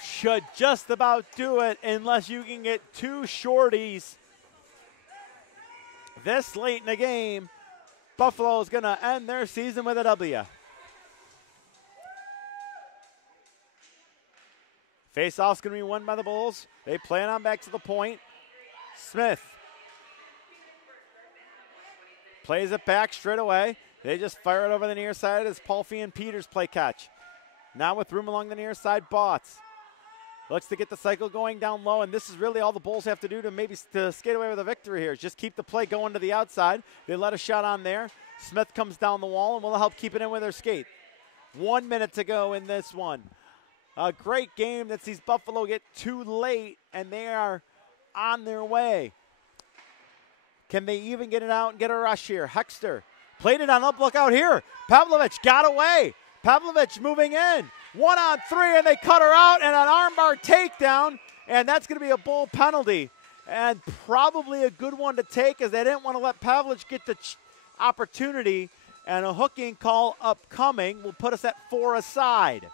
should just about do it unless you can get 2 shorties this late in the game. Buffalo is going to end their season with a W. Face-off's going to be won by the Bulls. They play it on back to the point. Smith plays it back straight away. They just fire it over the near side as Palfy and Peters play catch. Now with room along the near side, Botts looks to get the cycle going down low, and this is really all the Bulls have to do to maybe to skate away with a victory here. Is just keep the play going to the outside. They let a shot on there. Smith comes down the wall and will help keep it in with their skate. 1 minute to go in this one. A great game that sees Buffalo get 2 late, and they are on their way. Can they even get it out and get a rush here? Hexter played it on up, look out here. Pavlovich got away. Pavlovich moving in. 1-on-3, and they cut her out, and an armbar takedown, and that's going to be a Bull penalty. And probably a good one to take, as they didn't want to let Pavlovich get the opportunity, and a hooking call upcoming will put us at 4 aside.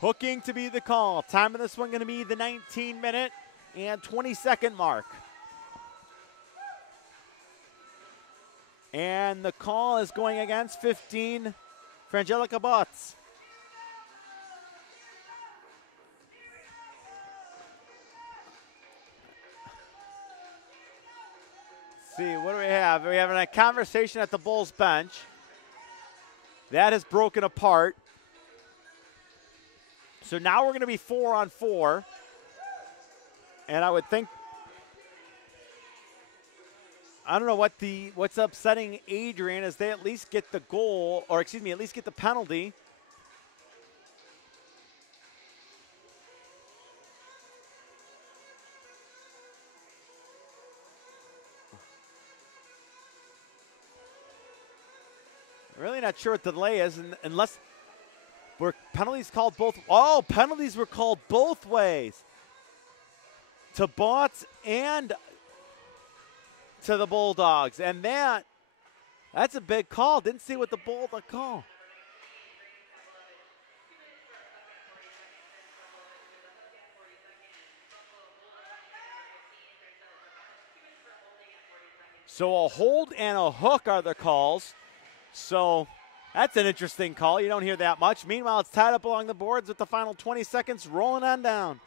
hooking to be the call. Time of this one going to be the 19-minute and 20-second mark. And the call is going against 15, Frangelica Botts. See, what do we have? We're having a conversation at the Bulls bench. That has broken apart. So now we're going to be 4-on-4. And I would think, I don't know what's upsetting Adrian is they at least get the goal, or excuse me, at least get the penalty. Really not sure what the delay is, unless were penalties called both. Oh, penalties were called both ways. To Botts and to the Bulldogs. And that's a big call. Didn't see what the Bulldog call. So a hold and a hook are the calls. So that's an interesting call. You don't hear that much. Meanwhile, it's tied up along the boards with the final 20 seconds rolling on down.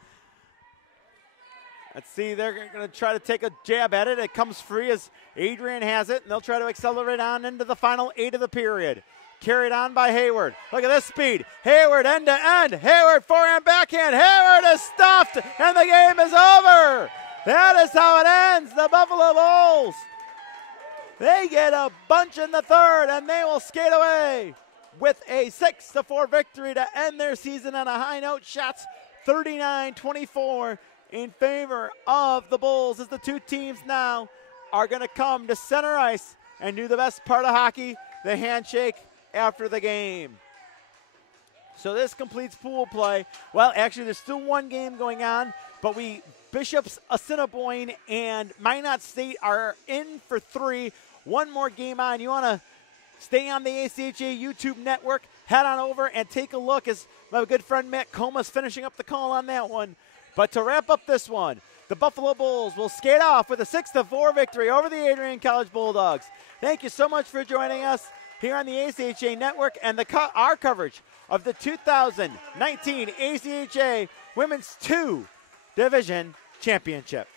Let's see, they're going to try to take a jab at it. It comes free as Adrian has it, and they'll try to accelerate on into the final 8 of the period. Carried on by Hayward. Look at this speed. Hayward end to end. Hayward forehand backhand. Hayward is stuffed, and the game is over. That is how it ends. The Buffalo Bulls, they get a bunch in the third, and they will skate away with a 6-4 victory to end their season on a high note. Shots 39-24 in favor of the Bulls, as the two teams now are going to come to center ice and do the best part of hockey, the handshake after the game. So this completes pool play. Well, actually, there's still one game going on, but Bishops, Assiniboine, and Minot State are in for 3. One more game on. You want to stay on the ACHA YouTube network, head on over and take a look as my good friend Matt Coma's finishing up the call on that one. But to wrap up this one, the Buffalo Bulls will skate off with a 6-4 victory over the Adrian College Bulldogs. Thank you so much for joining us here on the ACHA network and our coverage of the 2019 ACHA Women's 2 Division Championship.